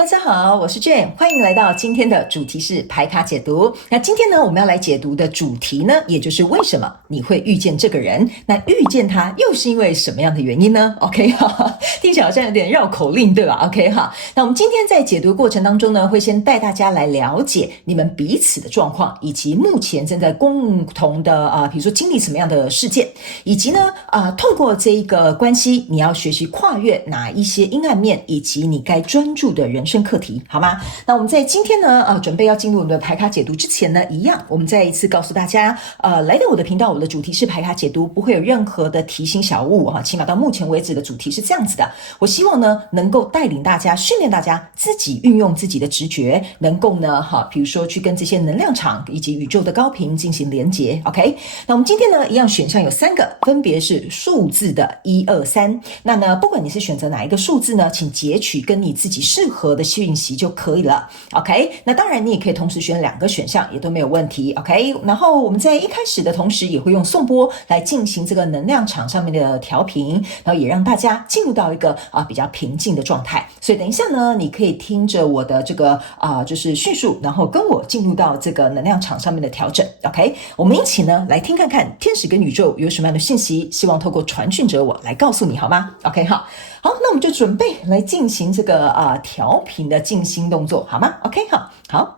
大家好，我是 Jane， 欢迎来到今天的主题是牌卡解读。那今天呢，我们要来解读的主题呢，也就是为什么你会遇见这个人？那遇见他又是因为什么样的原因呢 ？OK 哈，听起来好像有点绕口令，对吧 ？OK 哈，那我们今天在解读过程当中呢，会先带大家来了解你们彼此的状况，以及目前正在共同的比如说经历什么样的事件，以及呢透过这一个关系，你要学习跨越哪一些阴暗面，以及你该专注的人生课题，好吗？那我们在今天呢准备要进入我们的牌卡解读之前呢，一样我们再一次告诉大家来到我的频道，我的主题是牌卡解读，不会有任何的提醒小物起码到目前为止的主题是这样子的。我希望呢能够带领大家，训练大家自己运用自己的直觉，能够呢比如说去跟这些能量场以及宇宙的高频进行连结。 OK， 那我们今天呢一样选项有3个，分别是数字的1、2、3。那呢不管你是选择哪一个数字呢，请截取跟你自己适合的讯息就可以了。 OK， 那当然你也可以同时选2个选项，也都没有问题。 OK， 然后我们在一开始的同时也会用颂钵来进行这个能量场上面的调频，然后也让大家进入到一个比较平静的状态。所以等一下呢，你可以听着我的这个就是叙述，然后跟我进入到这个能量场上面的调整。 OK， 我们一起呢来听看看天使跟宇宙有什么样的信息，希望透过传讯者我来告诉你，好吗？ OK， 好，那我们就准备来进行这个调频的静心动作，好吗？ OK， 好。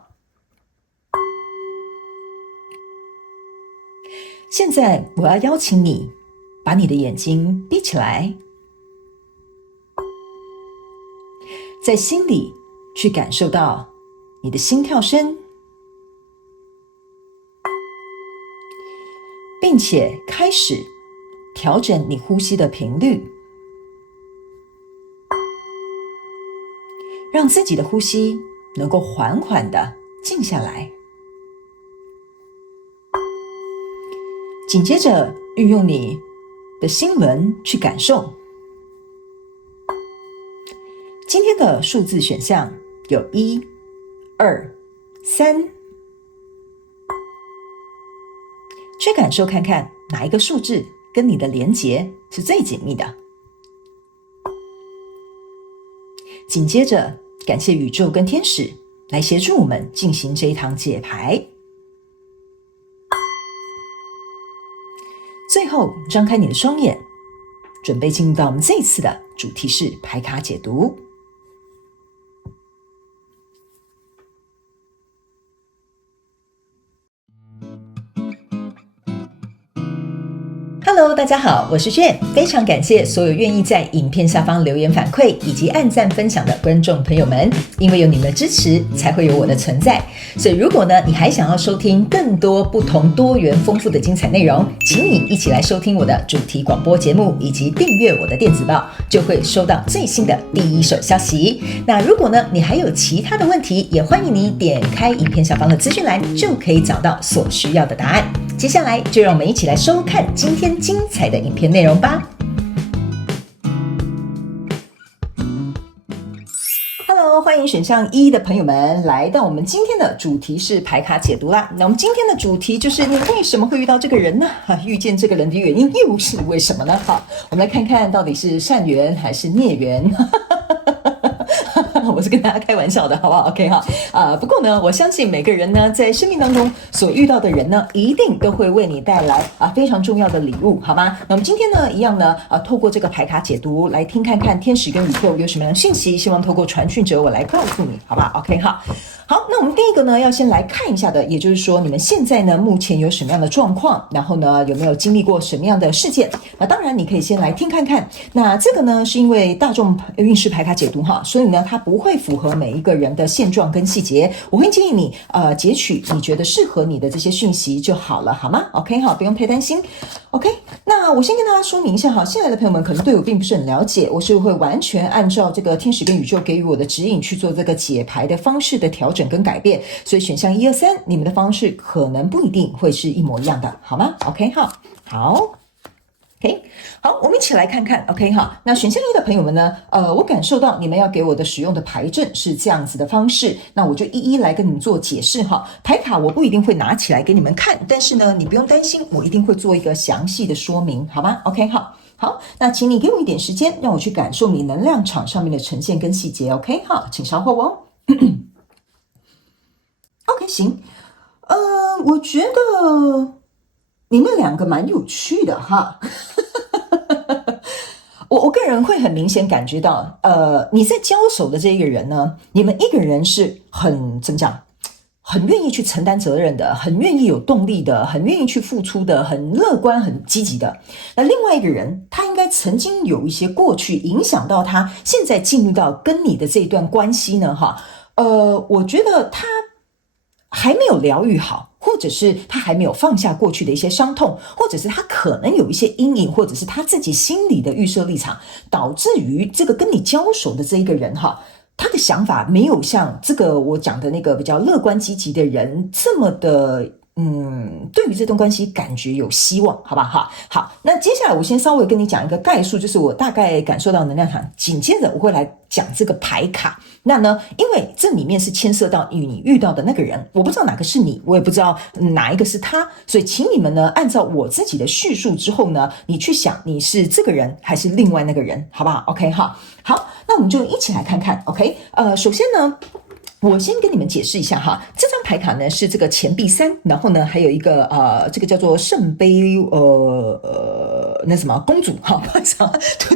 现在我要邀请你把你的眼睛闭起来，在心里去感受到你的心跳声，并且开始调整你呼吸的频率，让自己的呼吸能够缓缓地静下来。紧接着运用你的心轮去感受。今天的数字选项有1、2、3，去感受看看哪一个数字跟你的连结是最紧密的。紧接着感谢宇宙跟天使来协助我们进行这一堂解牌。最后张开你的双眼，准备进入到我们这一次的主题是牌卡解读。Hello， 大家好，我是 Jane， 非常感谢所有愿意在影片下方留言反馈以及按赞分享的观众朋友们，因为有你们的支持，才会有我的存在。所以如果呢，你还想要收听更多不同多元丰富的精彩内容，请你一起来收听我的主题广播节目，以及订阅我的电子报，就会收到最新的第一手消息。那如果呢，你还有其他的问题，也欢迎你点开影片下方的资讯栏，就可以找到所需要的答案。接下来就让我们一起来收看今天精彩的影片内容吧。Hello， 欢迎选项1的朋友们来到我们今天的主题是牌卡解读啦。那我们今天的主题就是你为什么会遇到这个人呢？遇见这个人的原因又是为什么呢？好，我们来看看到底是善缘还是孽缘。我是跟大家开玩笑的，好不好 ？OK 哈，不过呢，我相信每个人呢，在生命当中所遇到的人呢，一定都会为你带来非常重要的礼物，好吗？那我们今天呢，一样呢，透过这个牌卡解读来听看看天使跟宇宙有什么样的讯息，希望透过传讯者我来告诉你，好吧 ？OK 哈。好，那我们第一个呢，要先来看一下的，也就是说你们现在呢，目前有什么样的状况，然后呢，有没有经历过什么样的事件？那当然你可以先来听看看。那这个呢，是因为大众运势牌卡解读哈，所以呢，它不会符合每一个人的现状跟细节。我会建议你截取你觉得适合你的这些讯息就好了，好吗 ？OK 好，不用太担心。OK， 那我先跟大家说明一下哈，现在的朋友们可能对我并不是很了解，我是会完全按照这个天使跟宇宙给予我的指引去做这个解牌的方式的调整跟改变，所以选项1、2、3，你们的方式可能不一定会是一模一样的，好吗 ？OK 好。OK， 好，我们一起来看看 OK 哈。那选项1的朋友们呢，我感受到你们要给我的使用的牌阵是这样子的方式，那我就一一来跟你们做解释哈。牌卡我不一定会拿起来给你们看，但是呢，你不用担心，我一定会做一个详细的说明，好吗 ？OK 好。好，那请你给我一点时间，让我去感受你能量场上面的呈现跟细节 ，OK 哈，请稍后哦。OK， 行，我觉得你们两个蛮有趣的哈。我个人会很明显感觉到，你在交手的这一个人呢，你们一个人是怎么讲，很愿意去承担责任的，很愿意有动力的，很愿意去付出的，很乐观、很积极的。那另外一个人，他应该曾经有一些过去影响到他，现在进入到跟你的这一段关系呢，哈，我觉得他还没有疗愈好。或者是他还没有放下过去的一些伤痛，或者是他可能有一些阴影，或者是他自己心里的预设立场，导致于这个跟你交手的这一个人哈，他的想法没有像这个我讲的那个比较乐观积极的人这么的对于这段关系感觉有希望，好吧哈？好，那接下来我先稍微跟你讲一个概述，就是我大概感受到能量场，紧接着我会来讲这个牌卡。那呢，因为这里面是牵涉到你遇到的那个人，我不知道哪个是你，我也不知道哪一个是他，所以请你们呢按照我自己的叙述之后呢，你去想你是这个人还是另外那个人，好不好 ？OK 哈，好，那我们就一起来看看 OK，首先呢。我先跟你们解释一下哈，这张牌卡呢是这个钱币3，然后呢还有一个这个叫做圣杯那什么公主哈，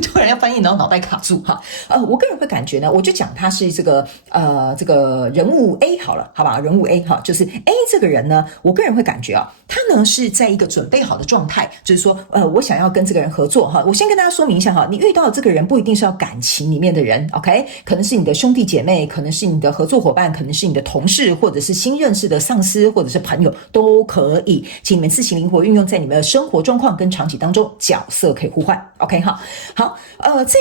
突然要翻译，然后脑袋卡住哈。我个人会感觉呢，我就讲他是这个人物 A 好了，好吧，人物 A 哈，就是 A 这个人呢，我个人会感觉啊，他呢是在一个准备好的状态，就是说我想要跟这个人合作哈。我先跟大家说明一下哈，你遇到的这个人不一定是要感情里面的人 ，OK， 可能是你的兄弟姐妹，可能是你的合作伙伴，可能是你的同事，或者是新认识的上司，或者是朋友都可以，请你们自行灵活运用在你们的生活状况跟场景当中，角色可以互换 ，OK 哈。好，这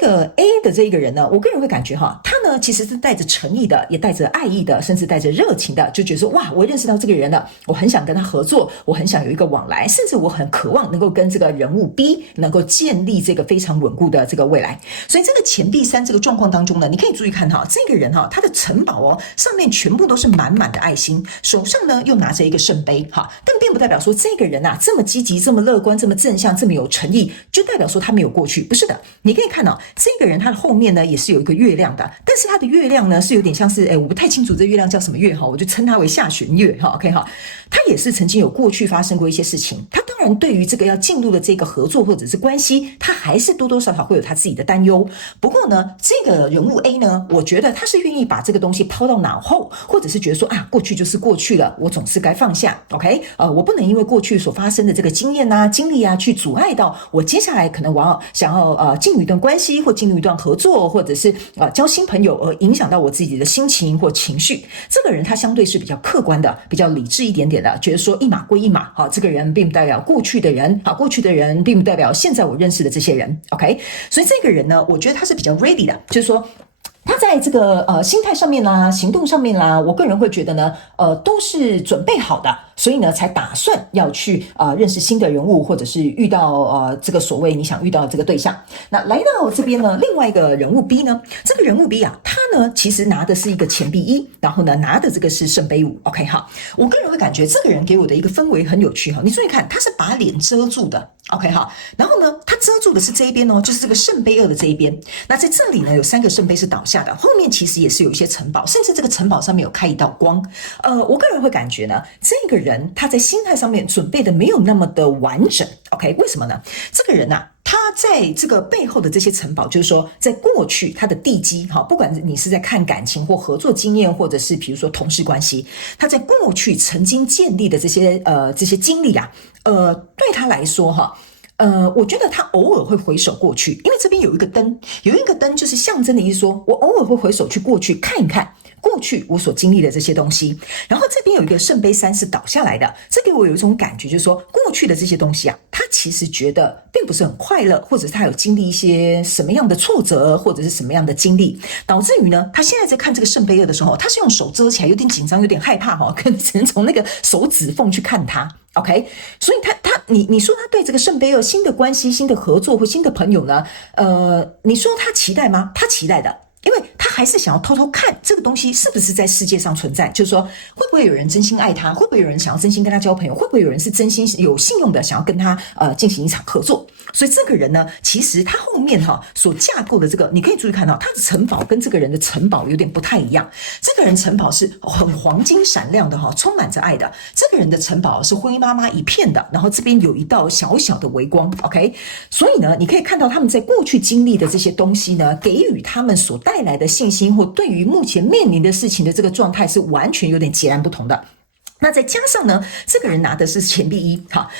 个 A 的这一个人呢，我个人会感觉哈，他呢其实是带着诚意的，也带着爱意的，甚至带着热情的，就觉得说哇，我认识到这个人了，我很想跟他合作，我很想有一个往来，甚至我很渴望能够跟这个人物 B 能够建立这个非常稳固的这个未来。所以这个钱币3这个状况当中呢，你可以注意看哈，这个人哈，他的城堡哦，上面全部都是满满的爱心，手上呢又拿着一个圣杯哈，但并不代表说这个人啊这么积极、这么乐观、这么正向、这么有诚意，就代表说他没有过去，不是的。你可以看到这个人他的后面呢也是有一个月亮的，但是他的月亮呢是有点像是我不太清楚这月亮叫什么月哈，我就称它为下弦月哈 ，OK 哈，他也是曾经有过去发生过一些事情，他当然对于这个要进入的这个合作或者是关系，他还是多多少少会有他自己的担忧。不过呢，这个人物 A 呢，我觉得他是愿意把这个东西抛到脑后，或者是觉得说啊，过去就是过去了，我总是该放下 ，OK， 我不能因为过去所发生的这个经验啊、经历啊，去阻碍到我接下来可能想要进入一段关系，或进入一段合作，或者是交新朋友，而影响到我自己的心情或情绪。这个人他相对是比较客观的，比较理智一点点的，觉得说一码归一码，好，这个人并不代表过去的人，好，过去的人并不代表现在我认识的这些人 ，OK， 所以这个人呢，我觉得他是比较 ready 的，就是说。他在这个心态上面啦，行动上面啦，我个人会觉得呢，都是准备好的，所以呢，才打算要去认识新的人物，或者是遇到这个所谓你想遇到的这个对象。那来到这边呢，另外一个人物 B 呢，这个人物 B 啊，他呢其实拿的是一个钱币1，然后呢拿的这个是圣杯5 ，OK 好，我个人会感觉这个人给我的一个氛围很有趣哈，你注意看，他是把脸遮住的 ，OK 好，然后呢，他遮住的是这一边哦，就是这个圣杯2的这一边。那在这里呢，有3个圣杯是倒下的，后面其实也是有一些城堡，甚至这个城堡上面有开一道光。我个人会感觉呢，这个人他在心态上面准备的没有那么的完整 ，OK？ 为什么呢？这个人啊，他在这个背后的这些城堡，就是说，在过去他的地基，哈，不管你是在看感情或合作经验，或者是比如说同事关系，他在过去曾经建立的这些经历啊，对他来说哈。我觉得他偶尔会回首过去，因为这边有一个灯，就是象征的意思说，我偶尔会回首去过去看一看过去我所经历的这些东西。然后这边有一个圣杯3是倒下来的，这给我有一种感觉，就是说过去的这些东西啊，他其实觉得并不是很快乐，或者是他有经历一些什么样的挫折，或者是什么样的经历，导致于呢，他现在在看这个圣杯2的时候，他是用手遮起来，有点紧张，有点害怕哈，可能只能从那个手指缝去看他。OK， 所以你说他对这个圣杯2新的关系、新的合作或新的朋友呢？你说他期待吗？他期待的，因为他还是想要偷偷看这个东西是不是在世界上存在，就是说会不会有人真心爱他，会不会有人想要真心跟他交朋友，会不会有人是真心有信用的想要跟他进行一场合作。所以这个人呢，其实他后面所架构的这个，你可以注意看到他的城堡跟这个人的城堡有点不太一样。这个人城堡是很黄金闪亮的充满着爱的。这个人的城堡是灰麻麻一片的，然后这边有一道小小的微光。OK， 所以呢，你可以看到他们在过去经历的这些东西呢，给予他们所带来的信心，或对于目前面临的事情的这个状态是完全有点截然不同的。那再加上呢，这个人拿的是钱币一，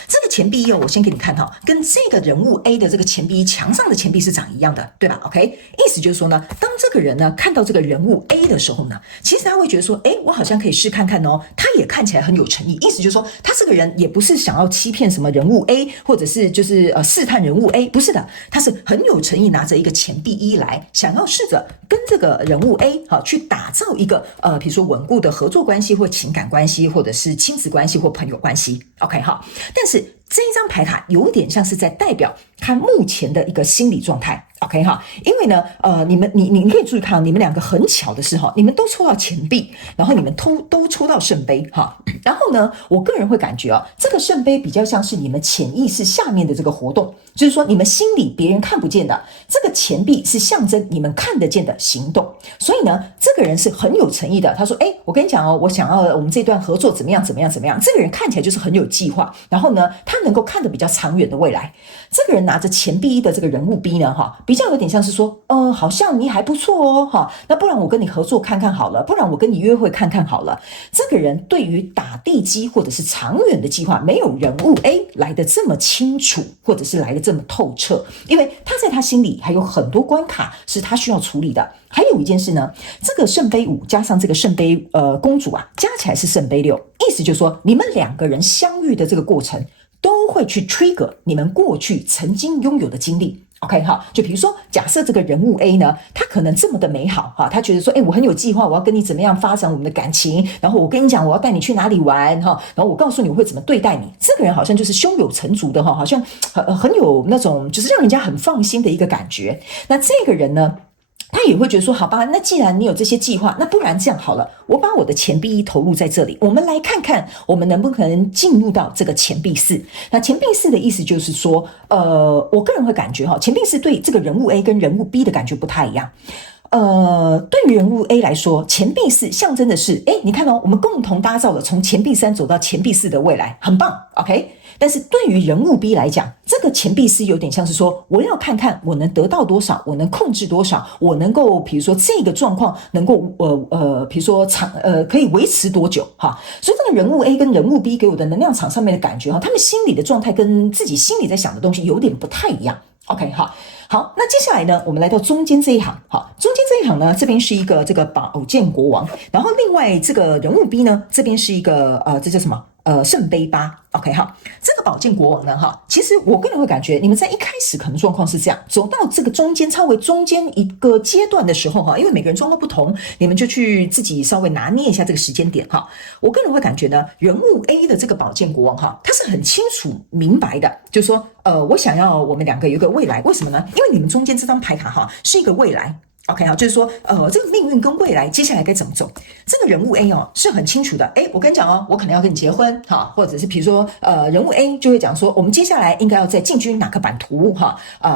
这个钱币一我先给你看跟这个人物 A 的这个钱币一墙上的钱币是长一样的，对吧 ？OK， 意思就是说呢，当这个人呢看到这个人物 A 的时候呢，其实他会觉得说，我好像可以试看看哦，他也看起来很有诚意，意思就是说，他这个人也不是想要欺骗什么人物 A， 或者是就是试探人物 A， 不是的，他是很有诚意，拿着一个钱币一来，想要试着跟这个人物 A 去打造一个比如说稳固的合作关系或情感关系，或者是亲子关系或朋友关系 ，OK 好，但是这一张牌卡有点像是在代表他目前的一个心理状态 ，OK 哈，因为呢，你可以注意看，你们两个很巧的是你们都抽到钱币，然后你们都抽到圣杯哈，然后呢，我个人会感觉这个圣杯比较像是你们潜意识下面的这个活动，就是说你们心里别人看不见的，这个钱币是象征你们看得见的行动，所以呢，这个人是很有诚意的，他说，我跟你讲我想要我们这段合作怎么样怎么样怎么样，这个人看起来就是很有计划，然后呢，他能够看得比较长远的未来。这个人拿着钱币一的这个人物 B 呢，比较有点像是说，好像你还不错哦，那不然我跟你合作看看好了，不然我跟你约会看看好了。这个人对于打地基或者是长远的计划，没有人物 A 来得这么清楚，或者是来得这么透彻，因为他在他心里还有很多关卡是他需要处理的。还有一件事呢，这个圣杯5加上这个圣杯公主加起来是圣杯6，意思就是说你们两个人相遇的这个过程都会去 trigger 你们过去曾经拥有的经历。OK 哈，就比如说，假设这个人物 A 呢，他可能这么的美好他觉得说，我很有计划，我要跟你怎么样发展我们的感情，然后我跟你讲，我要带你去哪里玩然后我告诉你我会怎么对待你。这个人好像就是胸有成竹的好像很有那种就是让人家很放心的一个感觉。那这个人呢，他也会觉得说，好吧，那既然你有这些计划，那不然这样好了，我把我的钱币一投入在这里，我们来看看我们能不能进入到这个钱币4。那钱币4的意思就是说，我个人会感觉钱币4对这个人物 A 跟人物 B 的感觉不太一样。对于人物 A 来说，钱币4象征的是，你看我们共同打造了从钱币3走到钱币4的未来，很棒 ，OK。但是对于人物 B 来讲，这个钱币4有点像是说，我要看看我能得到多少，我能控制多少，我能够比如说这个状况能够比如说可以维持多久哈。所以这个人物 A 跟人物 B 给我的能量场上面的感觉他们心里的状态跟自己心里在想的东西有点不太一样。OK 哈。好，那接下来呢，我们来到中间这一行。好，中间这一行呢，这边是一个这个宝剑国王，然后另外这个人物 B 呢，这边是一个这叫什么？圣杯8 ，OK 哈，这个宝剑国王呢其实我个人会感觉，你们在一开始可能状况是这样，走到这个中间稍微中间一个阶段的时候因为每个人状况不同，你们就去自己稍微拿捏一下这个时间点我个人会感觉呢，人物 A 的这个宝剑国王他是很清楚明白的，就是说我想要我们两个有一个未来，为什么呢？因为你们中间这张牌卡是一个未来。OK 好，就是说这个命运跟未来接下来该怎么走，这个人物 A 是很清楚的。我跟你讲我可能要跟你结婚或者是比如说人物 A 就会讲说，我们接下来应该要再进军哪个版图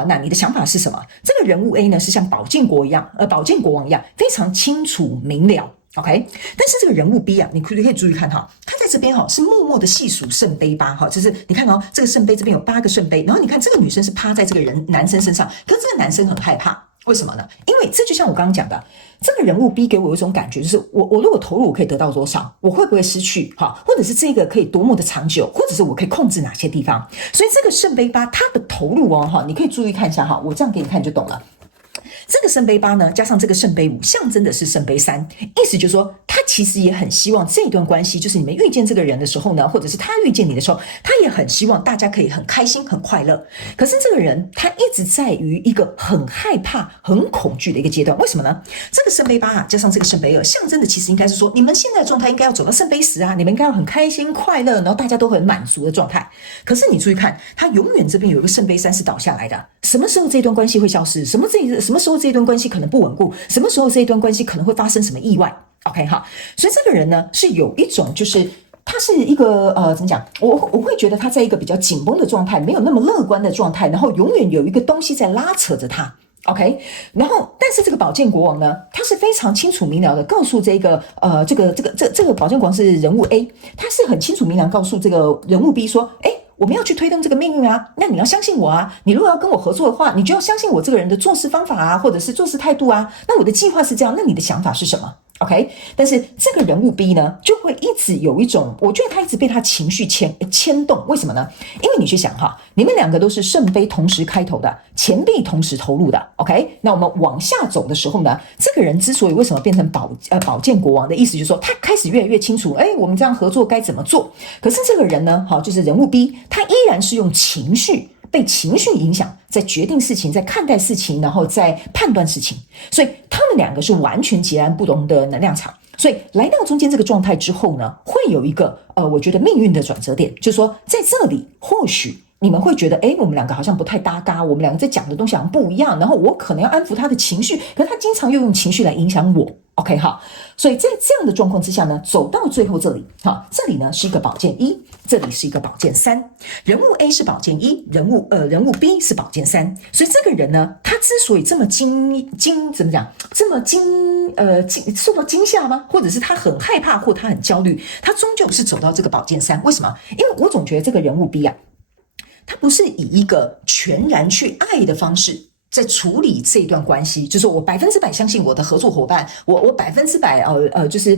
那你的想法是什么？这个人物 A 呢是像宝剑国王一样非常清楚明了。OK， 但是这个人物 B 你可以注意看他在这边是默默的细数圣杯8就是你看这个圣杯这边有8个圣杯，然后你看这个女生是趴在这个男生身上，可是这个男生很害怕。为什么呢？因为这就像我刚刚讲的，这个人物 B 给我有一种感觉，就是我如果投入，我可以得到多少，我会不会失去或者是这个可以多么的长久，或者是我可以控制哪些地方。所以这个圣杯8它的投入你可以注意看一下我这样给你看就懂了。这个圣杯8呢，加上这个圣杯5，象征的是圣杯3，意思就是说，他其实也很希望这段关系，就是你们遇见这个人的时候呢，或者是他遇见你的时候，他也很希望大家可以很开心、很快乐。可是这个人他一直在于一个很害怕、很恐惧的一个阶段，为什么呢？这个圣杯8加上这个圣杯2，象征的其实应该是说，你们现在的状态应该要走到圣杯10你们应该要很开心、快乐，然后大家都很满足的状态。可是你注意看，他永远这边有一个圣杯3是倒下来的，什么时候这段关系会消失？什么时候这一段关系可能不稳固，什么时候这一段关系可能会发生什么意外 OK 哈，所以这个人呢是有一种就是他是一个怎么讲？我会觉得他在一个比较紧绷的状态，没有那么乐观的状态，然后永远有一个东西在拉扯着他。OK， 然后但是这个宝剑国王呢，他是非常清楚明了的告诉这个这个宝剑国王是人物 A， 他是很清楚明了告诉这个人物 B 说，我们要去推动这个命运啊，那你要相信我啊，你如果要跟我合作的话，你就要相信我这个人的做事方法啊，或者是做事态度啊，那我的计划是这样，那你的想法是什么？OK， 但是这个人物 B 呢，就会一直有一种，我觉得他一直被他情绪牵动，为什么呢？因为你去想哈，你们两个都是圣杯同时开头的，钱币同时投入的 ，OK， 那我们往下走的时候呢，这个人之所以为什么变成宝剑国王的意思，就是说他开始越来越清楚，我们这样合作该怎么做。可是这个人呢，好，就是人物 B， 他依然是用情绪。被情绪影响，在决定事情，在看待事情，然后在判断事情，所以他们两个是完全截然不同的能量场。所以来到中间这个状态之后呢，会有一个我觉得命运的转折点，就是说在这里或许你们会觉得，我们两个好像不太搭嘎，我们两个在讲的东西好像不一样，然后我可能要安抚他的情绪，可是他经常又用情绪来影响我。OK 哈，所以在这样的状况之下呢，走到最后这里，这里呢是一个宝剑1，这里是一个宝剑3，人物 A 是宝剑1，人物 B 是宝剑3，所以这个人呢，他之所以这么怎么讲，这么受到惊吓吗？或者是他很害怕，或他很焦虑，他终究是走到这个宝剑3，为什么？因为我总觉得这个人物 B 啊，他不是以一个全然去爱的方式在处理这一段关系，就是我100%相信我的合作伙伴，我100%就是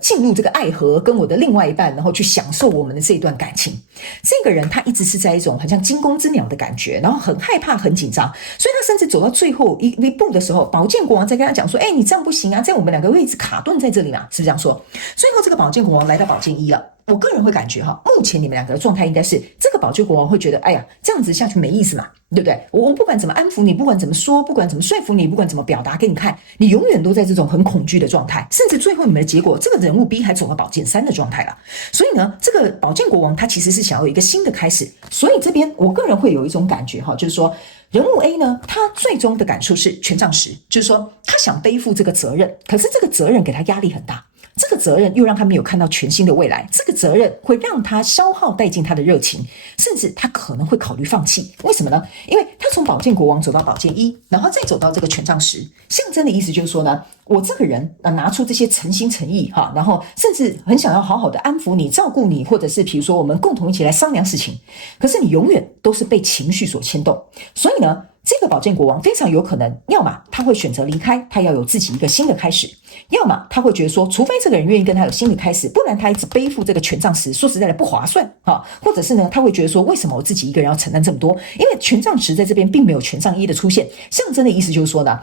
进入这个爱河，跟我的另外一半，然后去享受我们的这一段感情。这个人他一直是在一种很像惊弓之鸟的感觉，然后很害怕、很紧张，所以他甚至走到最后一步的时候，宝剑国王在跟他讲说：“你这样不行啊，这样我们两个会一直卡顿在这里嘛，是不是这样说？”最后这个宝剑国王来到宝剑1了。我个人会感觉哈，目前你们两个的状态应该是这个宝剑国王会觉得，这样子下去没意思嘛，对不对？我不管怎么安抚你，不管怎么说，不管怎么说服你，不管怎么表达给你看，你永远都在这种很恐惧的状态，甚至最后你们的结果，这个人物 B 还走到宝剑3的状态了。所以呢，这个宝剑国王他其实是想要有一个新的开始，所以这边我个人会有一种感觉哈，就是说人物 A 呢，他最终的感触是权杖10，就是说他想背负这个责任，可是这个责任给他压力很大。这个责任又让他没有看到全新的未来，这个责任会让他消耗殆尽他的热情，甚至他可能会考虑放弃。为什么呢？因为他从宝剑国王走到宝剑1，然后再走到这个权杖10，象征的意思就是说呢，我这个人拿出这些诚心诚意哈，然后甚至很想要好好的安抚你、照顾你，或者是比如说我们共同一起来商量事情，可是你永远都是被情绪所牵动，所以呢，这个宝剑国王非常有可能，要么他会选择离开，他要有自己一个新的开始，要么他会觉得说，除非这个人愿意跟他有新的开始，不然他一直背负这个权杖10，说实在的不划算哈。或者是呢，他会觉得说，为什么我自己一个人要承担这么多？因为权杖10在这边并没有权杖1的出现，象征的意思就是说呢，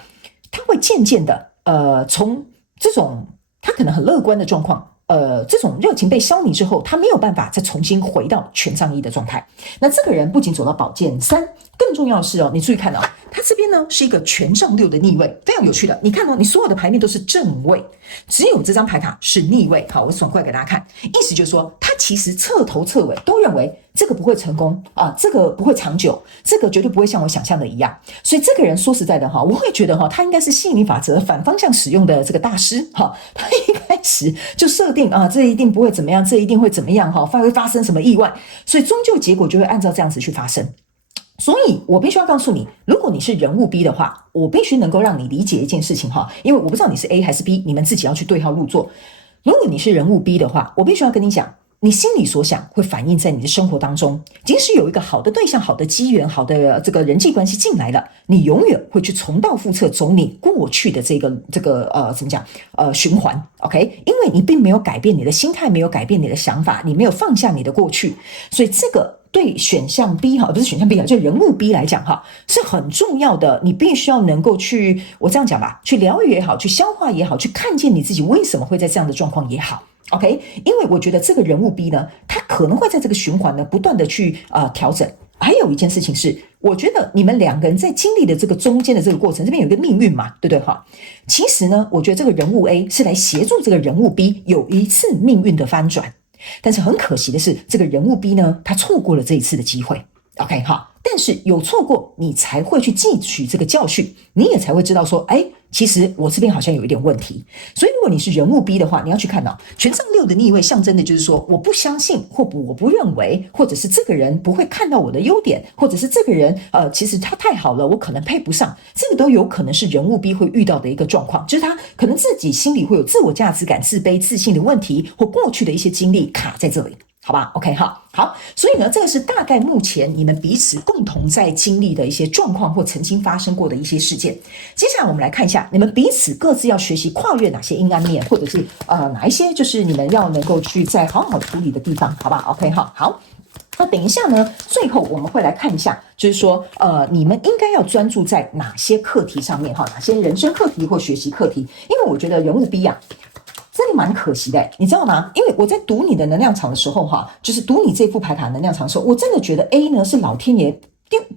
他会渐渐的从这种他可能很乐观的状况。这种热情被消弭之后，他没有办法再重新回到权杖1的状态。那这个人不仅走到宝剑3，更重要的是你注意看他这边呢是一个权杖6的逆位，非常有趣的。你看你所有的牌面都是正位，只有这张牌卡是逆位。好，我转过来给大家看，意思就是说，他其实彻头彻尾都认为这个不会成功啊，这个不会长久，这个绝对不会像我想象的一样。所以这个人说实在的我会觉得他应该是吸引力法则反方向使用的这个大师他一开始就设定这一定不会怎么样，这一定会怎么样会发生什么意外，所以终究结果就会按照这样子去发生。所以我必须要告诉你，如果你是人物 B 的话，我必须能够让你理解一件事情因为我不知道你是 A 还是 B， 你们自己要去对号入座。如果你是人物 B 的话，我必须要跟你讲，你心里所想会反映在你的生活当中。即使有一个好的对象、好的机缘、好的这个人际关系进来了，你永远会去重蹈覆辙，走你过去的这个怎么讲循环 OK， 因为你并没有改变你的心态，没有改变你的想法，你没有放下你的过去，所以这个对选项 B 不是选项 B 就人物 B 来讲是很重要的。你必须要能够去，我这样讲吧，去疗愈也好，去消化也好，去看见你自己为什么会在这样的状况也好。OK， 因为我觉得这个人物 B 呢，他可能会在这个循环呢不断的去调整。还有一件事情是，我觉得你们两个人在经历的这个中间的这个过程，这边有一个命运嘛，对不对其实呢，我觉得这个人物 A 是来协助这个人物 B 有一次命运的翻转。但是很可惜的是，这个人物 B 呢，他错过了这一次的机会。OK 但是有错过，你才会去汲取这个教训，你也才会知道说，其实我这边好像有一点问题。所以如果你是人物 B 的话，你要去看到权杖6的逆位，象征的就是说我不相信，或我不认为，或者是这个人不会看到我的优点，或者是这个人其实他太好了，我可能配不上，这个都有可能是人物 B 会遇到的一个状况，就是他可能自己心里会有自我价值感、自卑、自信的问题，或过去的一些经历卡在这里。好吧 ，OK 好，所以呢，这个是大概目前你们彼此共同在经历的一些状况或曾经发生过的一些事件。接下来我们来看一下，你们彼此各自要学习跨越哪些阴暗面，或者是哪一些就是你们要能够去再好好处理的地方，好吧 ？OK 好。那等一下呢，最后我们会来看一下，就是说你们应该要专注在哪些课题上面哈，哪些人生课题或学习课题，因为我觉得人物 B 啊。真的蛮可惜的，你知道吗？因为我在读你的能量场的时候就是读你这副牌卡能量场的时候，我真的觉得 A 呢是老天爷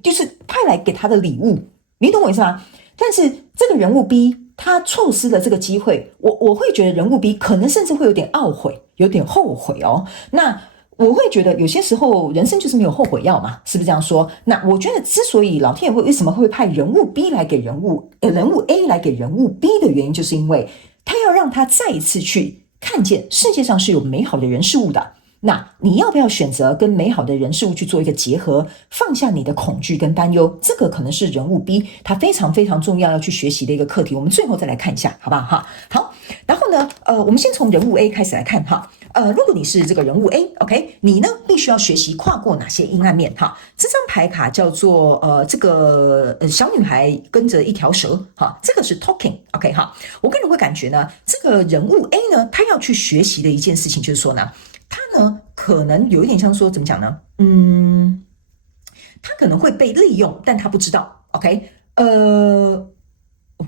就是派来给他的礼物，你懂我意思吗？但是这个人物 B 他错失了这个机会，我会觉得人物 B 可能甚至会有点懊悔，有点后悔哦。那我会觉得有些时候人生就是没有后悔药嘛，是不是这样说？那我觉得之所以老天爷为什么会派人物 B 来给人物 A 来给人物 B 的原因，就是因为他要让他再一次去看见世界上是有美好的人事物的。那你要不要选择跟美好的人事物去做一个结合，放下你的恐惧跟担忧？这个可能是人物 B 他非常非常重要要去学习的一个课题。我们最后再来看一下，好不好？好，然后呢，我们先从人物 A 开始来看哈。如果你是这个人物 A，OK， 你呢必须要学习跨过哪些阴暗面哈？这张牌卡叫做这个小女孩跟着一条蛇哈，这个是 talking，OK 哈。我个人会感觉呢，这个人物 A 呢，他要去学习的一件事情就是说呢，他呢可能有一点像说怎么讲呢？他可能会被利用，但他不知道 ，OK，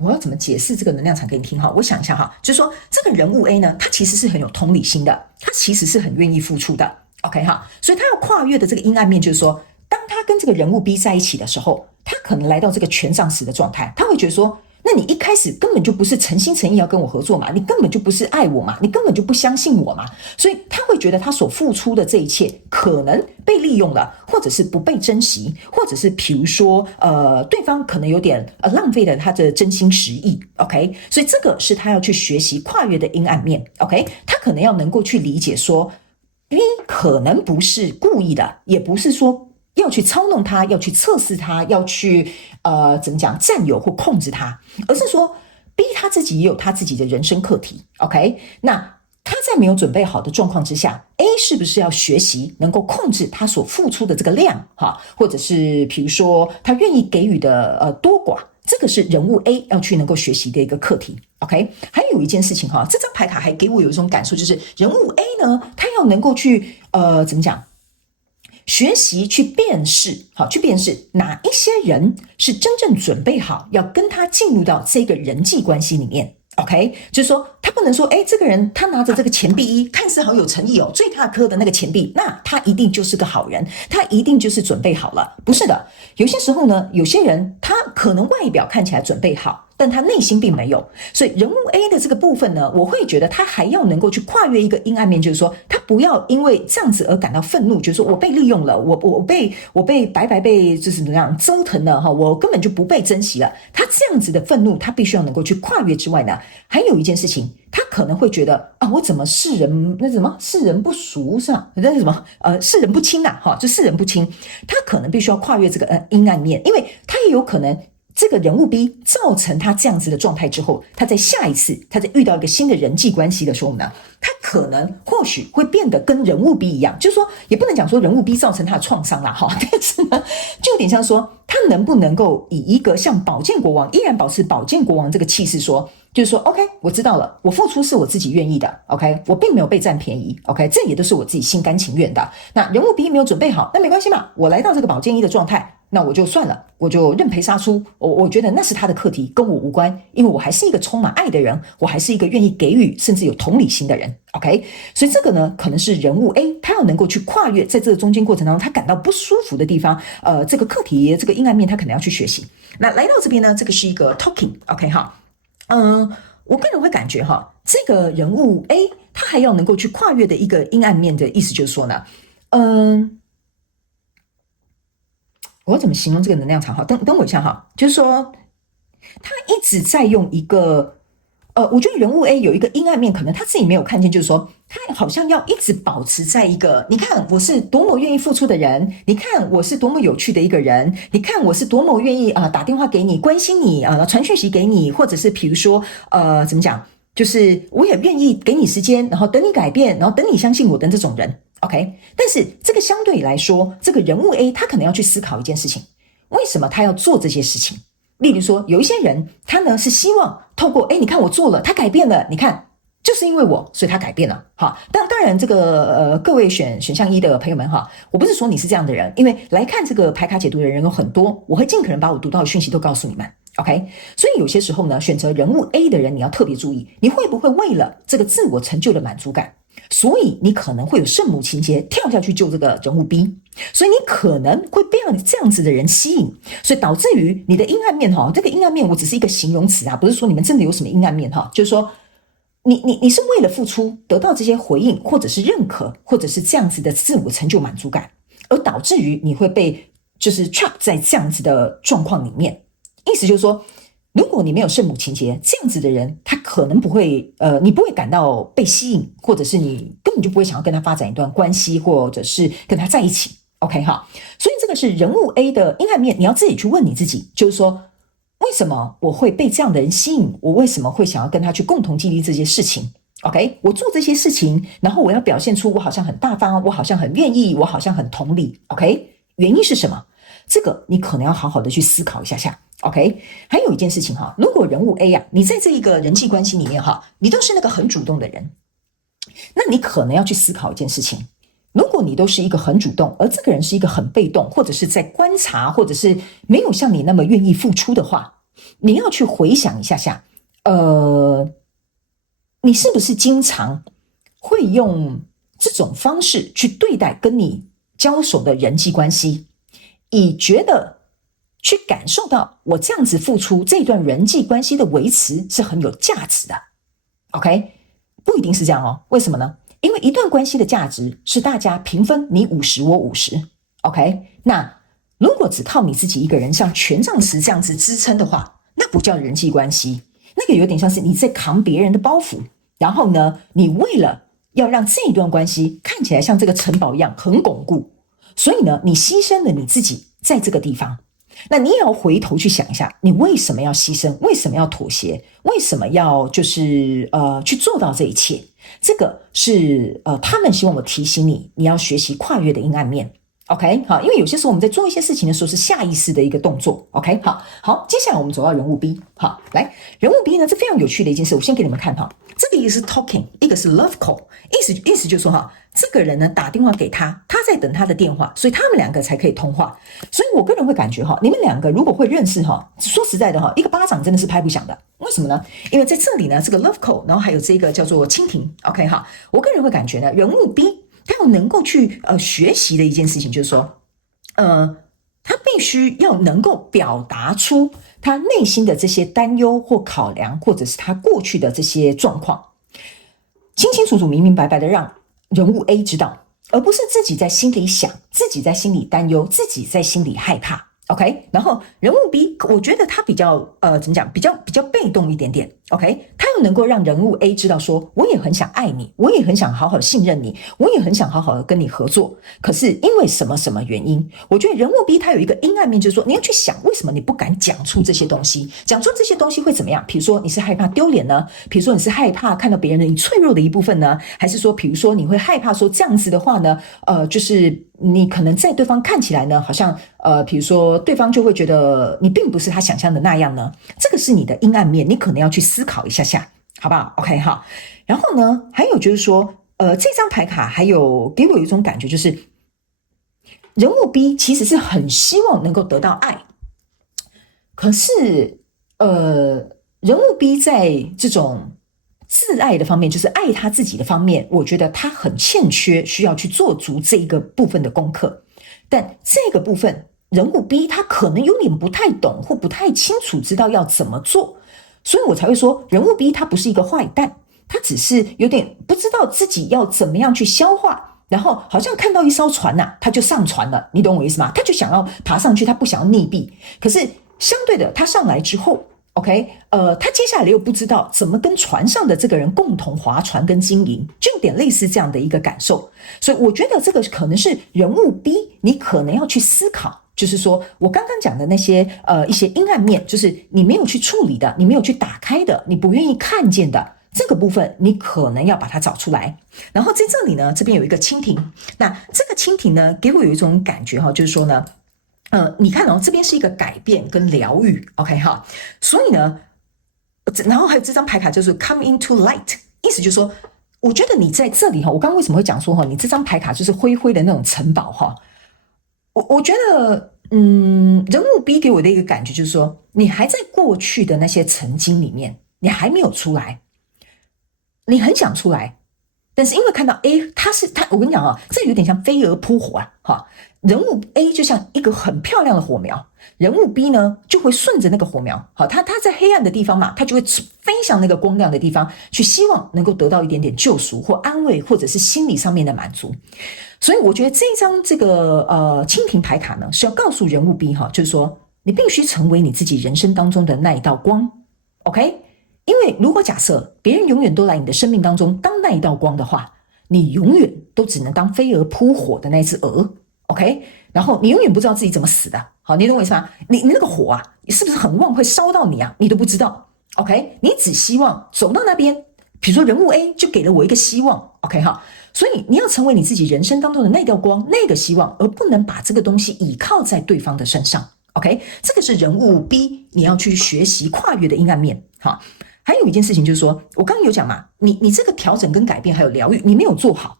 我要怎么解释这个能量场给你听哈？我想一下哈，就是说这个人物 A 呢，他其实是很有同理心的，他其实是很愿意付出的 ，OK 哈，所以他要跨越的这个阴暗面，就是说，当他跟这个人物 B 在一起的时候，他可能来到这个权杖10的状态，他会觉得说，那你一开始根本就不是诚心诚意要跟我合作嘛，你根本就不是爱我嘛，你根本就不相信我嘛，所以他会觉得他所付出的这一切可能被利用了，或者是不被珍惜，或者是比如说对方可能有点浪费了他的真心实意 ，OK， 所以这个是他要去学习跨越的阴暗面 ，OK， 他可能要能够去理解说 B 可能不是故意的，也不是说要去操弄他，要去测试他，要去怎么讲占有或控制他，而是说 B 他自己也有他自己的人生课题 ，OK， 那他在没有准备好的状况之下 ，A 是不是要学习能够控制他所付出的这个量哈，或者是比如说他愿意给予的多寡，这个是人物 A 要去能够学习的一个课题。OK， 还有一件事情哈，这张牌卡还给我有一种感受，就是人物 A 呢，他要能够去怎么讲？学习去辨识，好，去辨识哪一些人是真正准备好要跟他进入到这个人际关系里面。OK， 就是说他不能说，这个人他拿着这个钱币看似好有诚意哦，最大颗的那个钱币，那他一定就是个好人，他一定就是准备好了。不是的，有些时候呢，有些人他可能外表看起来准备好，但他内心并没有。所以人物 A 的这个部分呢，我会觉得他还要能够去跨越一个阴暗面，就是说他不要因为这样子而感到愤怒，就是说我被利用了，我被白被就是怎么样折腾了哈，我根本就不被珍惜了。他这样子的愤怒，他必须要能够去跨越之外呢，还有一件事情，他可能会觉得啊，我怎么世人不淑是吧？那是什么世人不清哈，就世人不清，他可能必须要跨越这个阴暗面，因为他也有可能。这个人物 B 造成他这样子的状态之后，他在下一次他在遇到一个新的人际关系的时候呢，他可能或许会变得跟人物 B 一样，就是说也不能讲说人物 B 造成他的创伤啦哈，但是呢，就有点像说他能不能够以一个像宝剑国王依然保持宝剑国王这个气势说。就是说 OK 我知道了，我付出是我自己愿意的 OK 我并没有被占便宜 OK 这也都是我自己心甘情愿的。那人物 B 没有准备好，那没关系嘛，我来到这个宝剑一的状态，那我就算了，我就认赔杀出。我觉得那是他的课题，跟我无关，因为我还是一个充满爱的人，我还是一个愿意给予甚至有同理心的人 OK 所以这个呢可能是人物 A 他要能够去跨越在这个中间过程当中他感到不舒服的地方这个课题这个阴暗面他可能要去学习。那来到这边呢，这个是一个 talking OK 哈我个人会感觉哈，这个人物 A 他还要能够去跨越的一个阴暗面的意思就是说呢，我要怎么形容这个能量场哈？等我一下哈，就是说他一直在用一个我觉得人物 A 有一个阴暗面，可能他自己没有看见，就是说他好像要一直保持在一个，你看我是多么愿意付出的人，你看我是多么有趣的一个人，你看我是多么愿意打电话给你，关心你传讯息给你，或者是比如说怎么讲，就是我也愿意给你时间，然后等你改变，然后等你相信我的这种人 OK。 但是这个相对来说，这个人物 A 他可能要去思考一件事情，为什么他要做这些事情。例如说有一些人他呢是希望透过你看我做了，他改变了，你看就是因为我，所以他改变了。好，当然这个各位选项一的朋友们哈，我不是说你是这样的人，因为来看这个牌卡解读的人有很多，我会尽可能把我读到的讯息都告诉你们 OK。 所以有些时候呢，选择人物 A 的人你要特别注意，你会不会为了这个自我成就的满足感，所以你可能会有圣母情节跳下去救这个人物 B， 所以你可能会被这样子的人吸引，所以导致于你的阴暗面这个阴暗面我只是一个形容词不是说你们真的有什么阴暗面就是说你是为了付出得到这些回应或者是认可或者是这样子的自我成就满足感，而导致于你会被就是 trap 在这样子的状况里面。意思就是说，如果你没有圣母情节，这样子的人他可能不会你不会感到被吸引，或者是你根本就不会想要跟他发展一段关系，或者是跟他在一起 OK 哈。所以这个是人物 A 的阴暗面，你要自己去问你自己，就是说为什么我会被这样的人吸引，我为什么会想要跟他去共同经历这些事情 OK。 我做这些事情，然后我要表现出我好像很大方，我好像很愿意，我好像很同理 OK。 原因是什么？这个你可能要好好的去思考一下OK。 还有一件事情如果人物 A 你在这一个人际关系里面你都是那个很主动的人，那你可能要去思考一件事情，如果你都是一个很主动，而这个人是一个很被动，或者是在观察，或者是没有像你那么愿意付出的话，你要去回想一下你是不是经常会用这种方式去对待跟你交手的人际关系，以觉得去感受到我这样子付出这段人际关系的维持是很有价值的 OK。 不一定是这样为什么呢？因为一段关系的价值是大家平分，你50我50 OK。 那如果只靠你自己一个人像权杖十这样子支撑的话，那不叫人际关系，那个有点像是你在扛别人的包袱，然后呢你为了要让这一段关系看起来像这个城堡一样很巩固，所以呢你牺牲了你自己在这个地方。那你也要回头去想一下，你为什么要牺牲，为什么要妥协，为什么要就是去做到这一切。这个是他们希望我提醒你，你要学习跨越的阴暗面 OK。 好，因为有些时候我们在做一些事情的时候是下意识的一个动作 OK。 好，接下来我们走到人物 B。 好，来人物 B 呢，这非常有趣的一件事，我先给你们看这个一个是 talking， 一个是 love call， 意思就是说这个人呢打电话给他，他在等他的电话，所以他们两个才可以通话。所以我个人会感觉你们两个如果会认识说实在的一个巴掌真的是拍不响的。为什么呢？因为在这里呢，这个 love call， 然后还有这个叫做蜻蜓 OK 我个人会感觉呢，人物 B 他要能够去学习的一件事情就是说他必须要能够表达出他内心的这些担忧或考量，或者是他过去的这些状况，清清楚楚明明白白的让人物 A 知道，而不是自己在心里想，自己在心里担忧，自己在心里害怕 OK。 然后人物 B 我觉得他比较怎么讲，比较被动一点点 OK。 他又能够让人物 A 知道说，我也很想爱你，我也很想好好信任你，我也很想好好的跟你合作，可是因为什么什么原因，我觉得人物 B 他有一个阴暗面，就是说你要去想为什么你不敢讲出这些东西，讲出这些东西会怎么样。比如说你是害怕丢脸呢，比如说你是害怕看到别人的你脆弱的一部分呢，还是说比如说你会害怕说这样子的话呢就是你可能在对方看起来呢好像比如说对方就会觉得你并不是他想象的那样呢，这个是你的阴暗面，你可能要去思考一下好不好 OK 好。然后呢还有就是说这张牌卡还有给我一种感觉，就是人物 B 其实是很希望能够得到爱，可是人物 B 在这种自爱的方面，就是爱他自己的方面，我觉得他很欠缺，需要去做足这一个部分的功课。但这个部分人物 B 他可能有点不太懂或不太清楚知道要怎么做，所以我才会说人物 B 他不是一个坏蛋，他只是有点不知道自己要怎么样去消化，然后好像看到一艘船他就上船了，你懂我意思吗？他就想要爬上去，他不想要溺毙，可是相对的他上来之后 OK，他接下来又不知道怎么跟船上的这个人共同划船跟经营，就有点类似这样的一个感受。所以我觉得这个可能是人物 B，你可能要去思考，就是说我刚刚讲的那些一些阴暗面，就是你没有去处理的，你没有去打开的，你不愿意看见的这个部分，你可能要把它找出来。然后在这里呢，这边有一个蜻蜓，那这个蜻蜓呢，给我有一种感觉哈，就是说呢。你看哦，这边是一个改变跟疗愈 ，OK 哈，所以呢，然后还有这张牌卡就是 come into light， 意思就是说，我觉得你在这里哈，我刚刚为什么会讲说哈，你这张牌卡就是灰灰的那种城堡哈，我觉得，人物 B 给我的一个感觉就是说，你还在过去的那些曾经里面，你还没有出来，你很想出来，但是因为看到 A， 我跟你讲啊，这有点像飞蛾扑火啊，哈。人物 A 就像一个很漂亮的火苗，人物 B 呢就会顺着那个火苗，好，他在黑暗的地方嘛，他就会飞向那个光亮的地方，去希望能够得到一点点救赎或安慰，或者是心理上面的满足。所以我觉得这张这个蜻蜓牌卡呢，是要告诉人物 B 哈，就是说你必须成为你自己人生当中的那一道光 ，OK？ 因为如果假设别人永远都来你的生命当中当那一道光的话，你永远都只能当飞蛾扑火的那只蛾。OK， 然后你永远不知道自己怎么死的，好，你懂我意思吗？你那个火啊，是不是很旺会烧到你啊？你都不知道 ，OK， 你只希望走到那边，比如说人物 A 就给了我一个希望 ，OK 哈，所以你要成为你自己人生当中的那道光，那个希望，而不能把这个东西倚靠在对方的身上 ，OK， 这个是人物 B 你要去学习跨越的阴暗面，哈。还有一件事情就是说，我刚刚有讲嘛，你这个调整跟改变还有疗愈，你没有做好。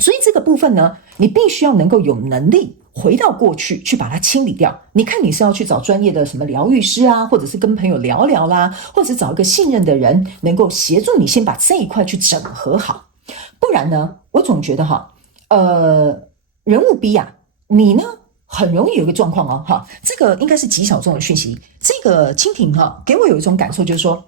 所以这个部分呢，你必须要能够有能力回到过去，去把它清理掉。你看你是要去找专业的什么疗愈师啊，或者是跟朋友聊聊啦，或者是找一个信任的人，能够协助你先把这一块去整合好。不然呢，我总觉得哈，人物 B 啊，你呢很容易有一个状况哦，哈，这个应该是极小众的讯息。这个蜻蜓哈，给我有一种感受，就是说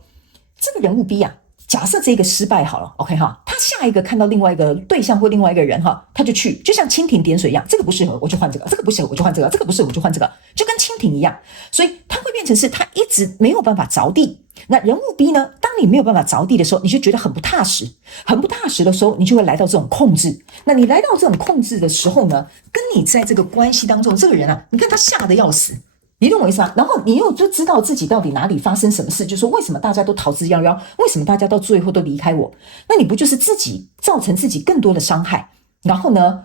这个人物 B 啊。假设这个失败好了 ，OK 哈，他下一个看到另外一个对象或另外一个人哈，他就去，就像蜻蜓点水一样，这个不适合我就换这个，这个不适合我就换这个，这个不适合我就换这个，就跟蜻蜓一样，所以他会变成是他一直没有办法着地。那人物 B 呢？当你没有办法着地的时候，你就觉得很不踏实，很不踏实的时候，你就会来到这种控制。那你来到这种控制的时候呢，跟你在这个关系当中，这个人啊，你看他吓得要死。你懂我意思吗？然后你又就知道自己到底哪里发生什么事，就说为什么大家都逃之夭夭，为什么大家到最后都离开我？那你不就是自己造成自己更多的伤害？然后呢，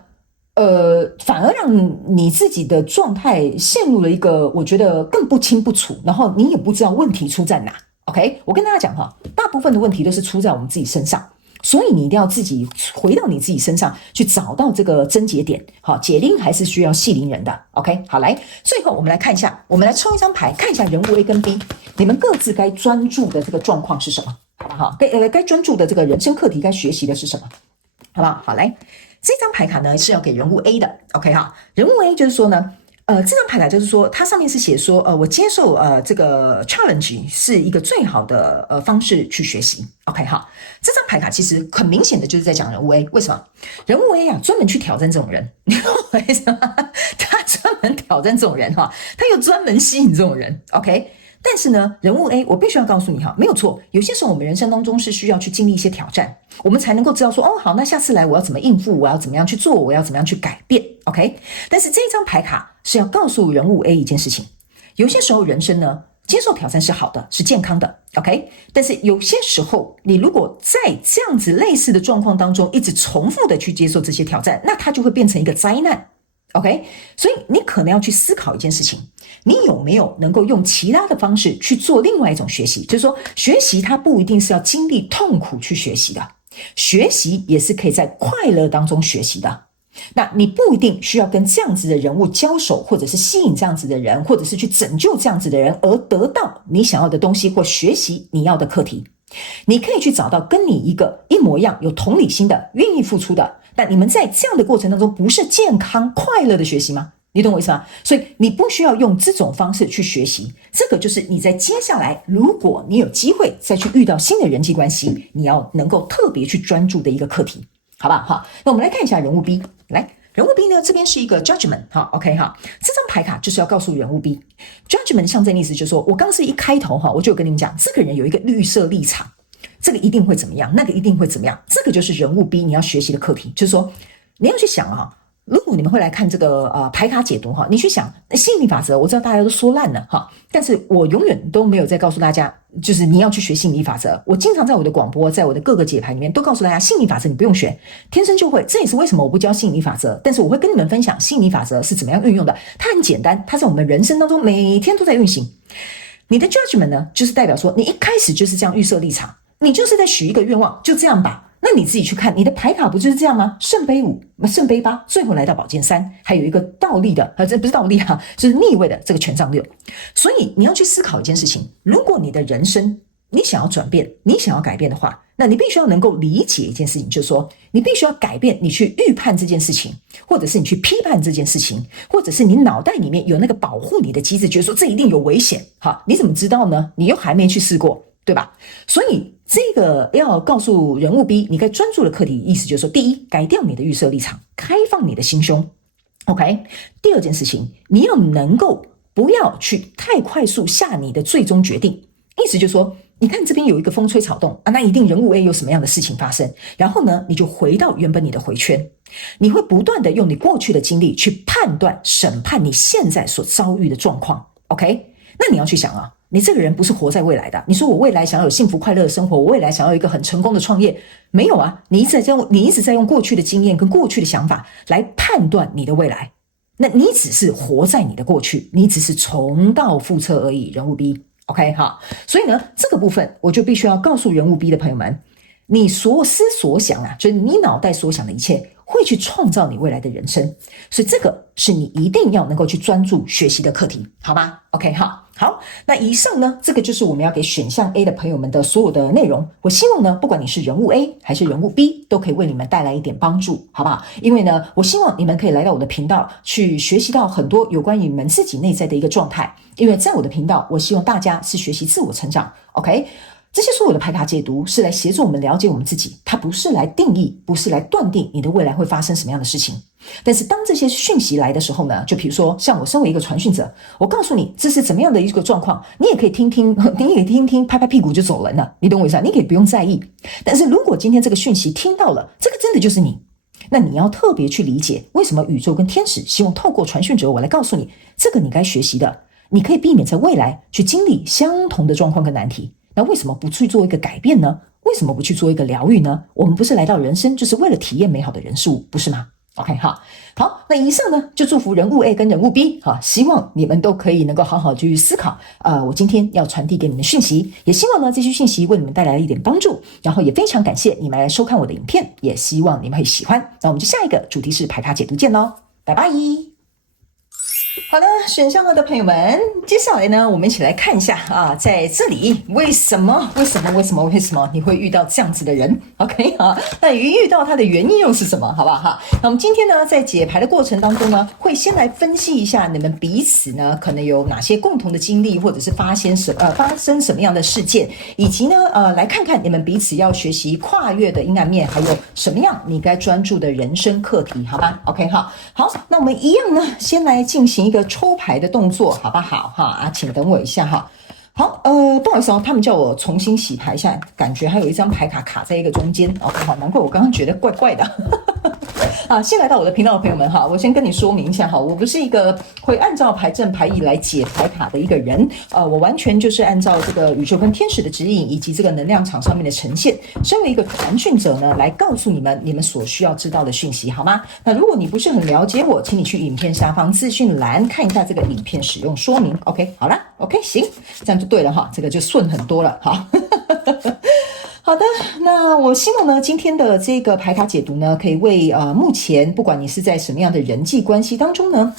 反而让你自己的状态陷入了一个我觉得更不清不楚，然后你也不知道问题出在哪。OK， 我跟大家讲哈，大部分的问题都是出在我们自己身上。所以你一定要自己回到你自己身上去找到这个症结点。好，解铃还是需要系铃人的。OK， 好，来，最后我们来看一下，我们来抽一张牌，看一下人物 A 跟 B， 你们各自该专注的这个状况是什么？好不好？该专注的这个人生课题，该学习的是什么？好不好？好，来，这张牌卡呢是要给人物 A 的。OK 哈，人物 A 就是说呢。这张牌卡就是说，它上面是写说，我接受这个 challenge 是一个最好的方式去学习。OK 哈，这张牌卡其实很明显的就是在讲人物 A， 为什么？人物 A 啊，专门去挑战这种人，你懂我意思吗？他专门挑战这种人哈，他又专门吸引这种人。OK。但是呢，人物 A， 我必须要告诉你哈，没有错，有些时候我们人生当中是需要去经历一些挑战，我们才能够知道说，哦，好，那下次来我要怎么应付，我要怎么样去做，我要怎么样去改变 ，OK？ 但是这张牌卡是要告诉人物 A 一件事情，有些时候人生呢，接受挑战是好的，是健康的 ，OK？ 但是有些时候，你如果在这样子类似的状况当中一直重复的去接受这些挑战，那它就会变成一个灾难。OK， 所以你可能要去思考一件事情，你有没有能够用其他的方式去做另外一种学习？就是说，学习它不一定是要经历痛苦去学习的，学习也是可以在快乐当中学习的。那你不一定需要跟这样子的人物交手，或者是吸引这样子的人，或者是去拯救这样子的人，而得到你想要的东西或学习你要的课题。你可以去找到跟你一个一模一样、有同理心的、愿意付出的。但你们在这样的过程当中，不是健康快乐的学习吗？你懂我意思吗？所以你不需要用这种方式去学习，这个就是你在接下来，如果你有机会再去遇到新的人际关系，你要能够特别去专注的一个课题，好吧？好，那我们来看一下人物 B， 来，人物 B 呢，这边是一个 judgment， 哈 ，OK 哈，这张牌卡就是要告诉人物 B，judgment 象征意思就是说，我刚是一开头哈，我就跟你们讲，这个人有一个预设立场，这个一定会怎么样，那个一定会怎么样，这个就是人物 B 你要学习的课题，就是说你要去想哈。如果你们会来看这个牌卡解读哈，你去想吸引力法则，我知道大家都说烂了哈，但是我永远都没有再告诉大家，就是你要去学吸引力法则。我经常在我的广播，在我的各个解牌里面都告诉大家，吸引力法则你不用学，天生就会。这也是为什么我不教吸引力法则，但是我会跟你们分享吸引力法则是怎么样运用的。它很简单，它在我们人生当中每天都在运行。你的 judgment 呢，就是代表说你一开始就是这样预设立场，你就是在许一个愿望，就这样吧。那你自己去看，你的牌卡不就是这样吗？圣杯5、圣杯8，最后来到宝剑3，还有一个倒立的，这不是倒立啊，就是逆位的这个权杖6。所以你要去思考一件事情：如果你的人生你想要转变，你想要改变的话，那你必须要能够理解一件事情，就是说你必须要改变，你去预判这件事情，或者是你去批判这件事情，或者是你脑袋里面有那个保护你的机制，觉得说这一定有危险。好，你怎么知道呢？你又还没去试过，对吧？所以这个要告诉人物 B 你该专注的课题，意思就是说，第一，改掉你的预设立场，开放你的心胸 OK。 第二件事情，你要能够不要去太快速下你的最终决定，意思就是说，你看这边有一个风吹草动啊，那一定人物 A 有什么样的事情发生，然后呢，你就回到原本你的回圈，你会不断的用你过去的经历去判断审判你现在所遭遇的状况 OK。 那你要去想啊，你这个人不是活在未来的。你说我未来想要有幸福快乐的生活，我未来想要有一个很成功的创业，没有啊，你一直在用过去的经验跟过去的想法来判断你的未来，那你只是活在你的过去，你只是重蹈覆辙而已，人物 B OK 哈。所以呢，这个部分我就必须要告诉人物 B 的朋友们，你所思所想啊，就是你脑袋所想的一切会去创造你未来的人生，所以这个是你一定要能够去专注学习的课题，好吗 OK 好，那以上呢，这个就是我们要给选项 A 的朋友们的所有的内容。我希望呢，不管你是人物 A 还是人物 B， 都可以为你们带来一点帮助，好不好？因为呢，我希望你们可以来到我的频道，去学习到很多有关于你们自己内在的一个状态。因为在我的频道，我希望大家是学习自我成长 OK。这些所有的牌卡解读是来协助我们了解我们自己，它不是来定义，不是来断定你的未来会发生什么样的事情。但是当这些讯息来的时候呢，就比如说像我身为一个传讯者，我告诉你这是怎么样的一个状况，你也可以听听，拍拍屁股就走人了，你懂我意思啊？你可以不用在意。但是如果今天这个讯息听到了，这个真的就是你，那你要特别去理解为什么宇宙跟天使希望透过传讯者我来告诉你，这个你该学习的，你可以避免在未来去经历相同的状况跟难题。那为什么不去做一个改变呢？为什么不去做一个疗愈呢？我们不是来到人生就是为了体验美好的人事物，不是吗？ OK 好，那以上呢就祝福人物 A 跟人物 B 希望你们都可以能够好好去思考我今天要传递给你们的讯息，也希望呢这些讯息为你们带来一点帮助，然后也非常感谢你们来收看我的影片，也希望你们会喜欢。那我们就下一个主题是牌卡解读见咯，拜拜。好的，选项2的朋友们，接下来呢，我们一起来看一下在这里为什么你会遇到这样子的人 ？OK 那遇到他的原因又是什么？好不好那我们今天呢，在解牌的过程当中呢，会先来分析一下你们彼此呢，可能有哪些共同的经历，或者是发生什么样的事件，以及呢，来看看你们彼此要学习跨越的阴暗面，还有什么样你该专注的人生课题，好吧 ？OK 好，那我们一样呢，先来进行一个抽牌的动作，好不好请等我一下好，不好意思他们叫我重新洗牌一下，感觉还有一张牌卡卡在一个中间好，难怪我刚刚觉得怪怪的先来到我的频道的朋友们我先跟你说明一下我不是一个会按照牌阵牌意来解牌卡的一个人我完全就是按照这个宇宙跟天使的指引，以及这个能量场上面的呈现，身为一个传讯者呢，来告诉你们所需要知道的讯息，好吗？那如果你不是很了解我，请你去影片下方资讯栏看一下这个影片使用说明 OK 好啦 OK 行，这样就对了这个就顺很多了好的，那我希望呢，今天的这个牌卡解读呢，可以为目前不管你是在什么样的人际关系当中呢，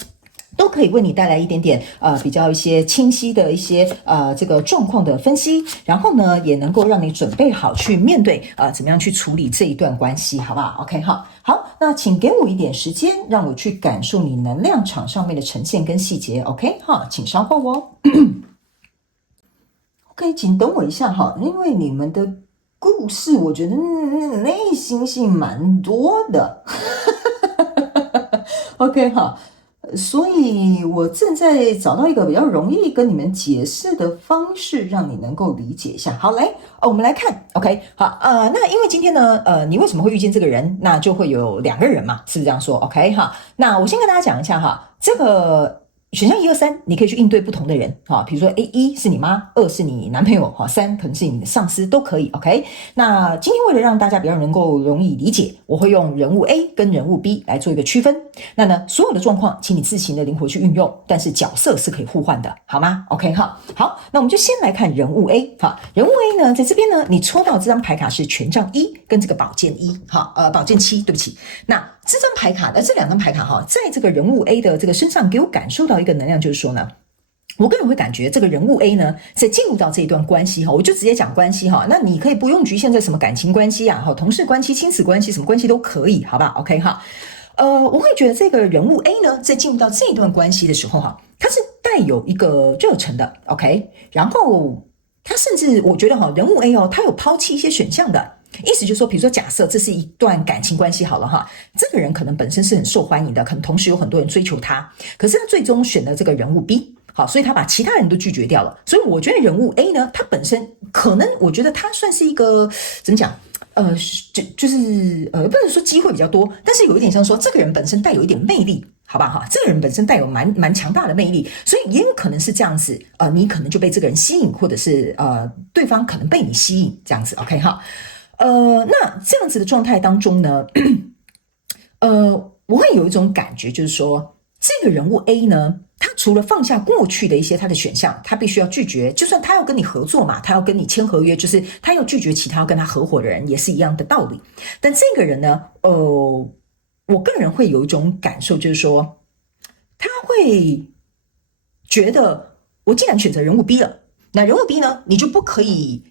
都可以为你带来一点点比较一些清晰的一些这个状况的分析，然后呢，也能够让你准备好去面对怎么样去处理这一段关系，好不好 ？OK 好，那请给我一点时间，让我去感受你能量场上面的呈现跟细节 ，OK 请稍后哦。OK， 请等我一下因为你们的故事我觉得内心戏蛮多的 OK 哈。所以我正在找到一个比较容易跟你们解释的方式，让你能够理解一下。好，来，我们来看 ，OK， 好，那因为今天呢，你为什么会遇见这个人？那就会有2个人嘛，是不是这样说 ？OK， 哈，那我先跟大家讲一下哈，这个选项1、2、3，你可以去应对不同的人，哈，比如说1是你妈，2是你男朋友，哈，3可能是你的上司，都可以 ，OK。那今天为了让大家比较能够容易理解，我会用人物 A 跟人物 B 来做一个区分。那呢，所有的状况，请你自行的灵活去运用，但是角色是可以互换的，好吗 ？OK 哈，好，那我们就先来看人物 A 哈，人物 A 呢，在这边呢，你抽到这张牌卡是权杖1跟这个宝剑1，哈，宝剑7，对不起，那这张牌卡，这2张牌卡哈，在这个人物 A 的这个身上，给我感受到一个能量，就是说呢。我个人会感觉这个人物 A 呢，在进入到这一段关系哈，我就直接讲关系哈，那你可以不用局限在什么感情关系啊，同事关系、亲子关系，什么关系都可以，好吧 ？OK 哈，我会觉得这个人物 A 呢，在进入到这一段关系的时候哈，它是带有一个热忱的 ，OK， 然后他甚至我觉得哈，人物 A 他有抛弃一些选项的。意思就是说，比如说，假设这是一段感情关系好了哈，这个人可能本身是很受欢迎的，可能同时有很多人追求他，可是他最终选了这个人物 B， 好，所以他把其他人都拒绝掉了。所以我觉得人物 A 呢，他本身可能，我觉得他算是一个怎么讲？就是不能说机会比较多，但是有一点像说，这个人本身带有一点魅力。好吧哈，这个人本身带有蛮强大的魅力，所以也有可能是这样子，你可能就被这个人吸引，或者是对方可能被你吸引这样子 ，OK 哈。那这样子的状态当中呢，我会有一种感觉，就是说，这个人物 A 呢，他除了放下过去的一些他的选项，他必须要拒绝，就算他要跟你合作嘛，他要跟你签合约，就是他要拒绝其他要跟他合伙的人，也是一样的道理。但这个人呢，我个人会有一种感受，就是说，他会觉得，我既然选择人物 B 了，那人物 B 呢，你就不可以